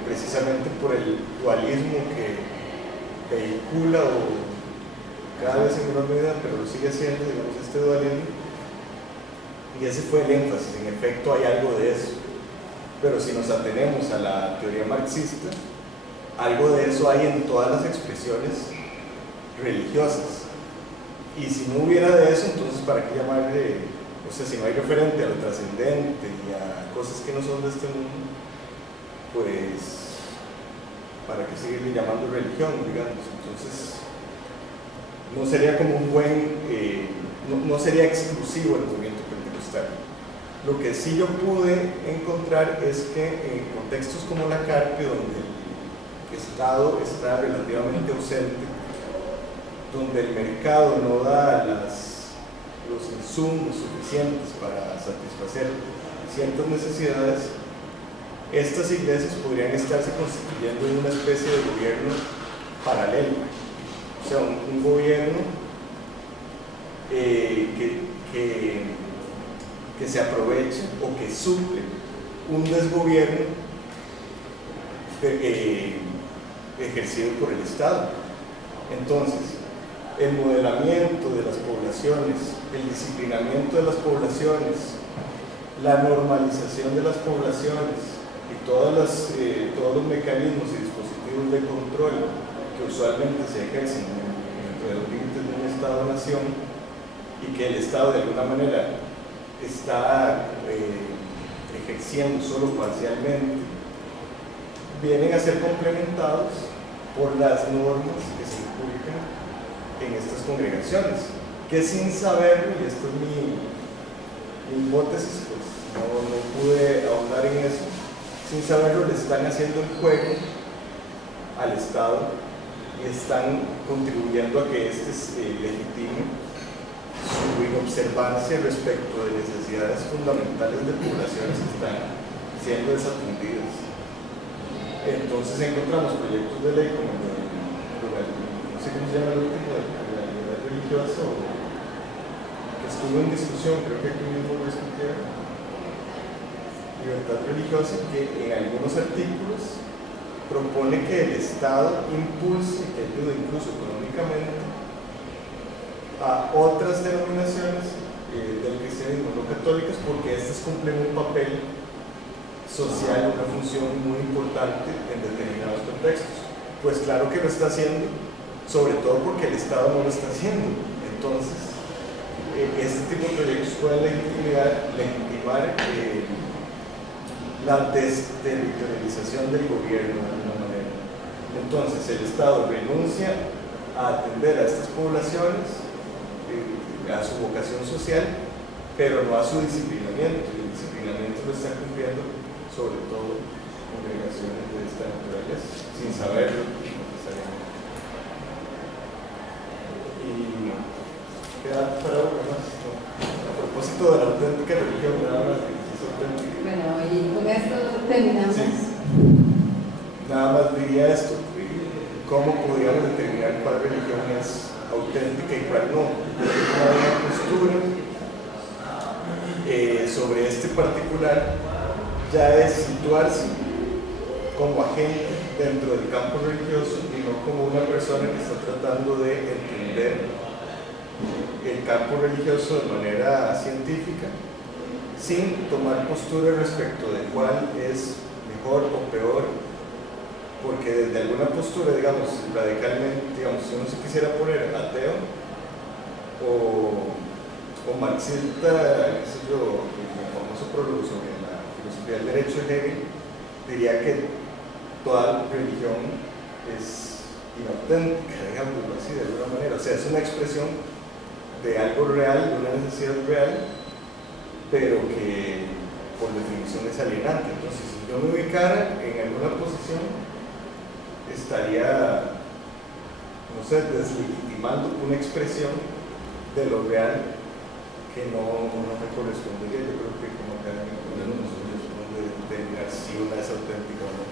precisamente por el dualismo que vehicula o cada vez en menor medida, pero lo sigue haciendo, digamos, este dualismo. Y ese fue el énfasis, en efecto hay algo de eso. Pero si nos atenemos a la teoría marxista, algo de eso hay en todas las expresiones religiosas. Y si no hubiera de eso, entonces ¿para qué llamarle? O sea, si no hay referente a lo trascendente y a cosas que no son de este mundo, pues ¿para qué seguirle llamando religión, digamos? Entonces no sería como un buen, no sería exclusivo el movimiento pentecostal. Lo que sí yo pude encontrar es que en contextos como la Carpe, donde el Estado está relativamente ausente, donde el mercado no da los insumos suficientes para satisfacer ciertas necesidades, estas iglesias podrían estarse constituyendo en una especie de gobierno paralelo. O sea, un gobierno que se aprovecha o que suple un desgobierno ejercido por el Estado. Entonces, el modelamiento de las poblaciones, el disciplinamiento de las poblaciones, la normalización de las poblaciones y todos los mecanismos y dispositivos de control que usualmente se ejercen dentro de los límites de un Estado-nación y que el Estado de alguna manera está ejerciendo solo parcialmente, vienen a ser complementados por las normas que se inculcan en estas congregaciones, que sin saberlo, y esto es mi hipótesis, pues no pude ahondar en eso, sin saberlo le están haciendo el juego al Estado y están contribuyendo a que éste legitime su inobservancia respecto de necesidades fundamentales de poblaciones que están siendo desatendidas. Entonces encontramos proyectos de ley como no sé cómo se llama el último, de la libertad religiosa, que estuvo en discusión, creo que aquí mismo lo discutieron, libertad religiosa, que en algunos artículos propone que el Estado impulse, que ayude incluso económicamente a otras denominaciones del cristianismo no católicas, porque estas cumplen un papel social, una función muy importante en determinados contextos. Pues claro que lo está haciendo, sobre todo porque el Estado no lo está haciendo. Entonces, este tipo de proyectos pueden legitimar la desterritorialización del gobierno de alguna manera. Entonces, el Estado renuncia a atender a estas poblaciones, a su vocación social, pero no a su disciplinamiento. Y el disciplinamiento lo está cumpliendo sobre todo congregaciones de esta naturaleza, sin saberlo necesariamente. Y queda para algo más. No. A propósito de la auténtica religión, nada más que es auténtica. Bueno, y con esto terminamos. Sí. Nada más diría esto: ¿cómo podríamos determinar cuál religión es auténtica y cuál no? Una postura sobre este particular ya es situarse como agente dentro del campo religioso y no como una persona que está tratando de entender el campo religioso de manera científica, sin tomar postura respecto de cuál es mejor o peor, porque desde alguna postura, digamos, radicalmente, digamos, si uno se quisiera poner ateo o marxista, qué sé yo, el famoso prólogo sobre la filosofía del derecho de Hegel, diría que toda religión es inauténtica, digámoslo así, de alguna manera. O sea, es una expresión de algo real, de una necesidad real, pero que por definición es alienante. Entonces, si yo me ubicara en alguna posición, estaría, no sé, deslegitimando una expresión de lo real que no me correspondería. Yo creo que como académico no nos corresponde determinar si una es auténtica o no.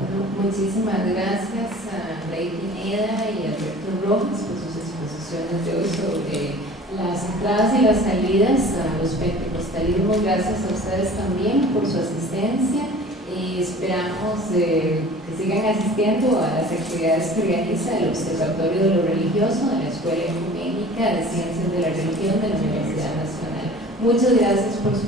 Bueno, muchísimas gracias a Rey Pineda y a Alberto Rojas por sus exposiciones de hoy sobre las entradas y las salidas a los pentecostalismos. Gracias a ustedes también por su asistencia y esperamos que sigan asistiendo a las actividades que realiza el Observatorio de lo Religioso de la Escuela Ecuménica de Ciencias de la Religión de la Universidad Nacional. Muchas gracias por su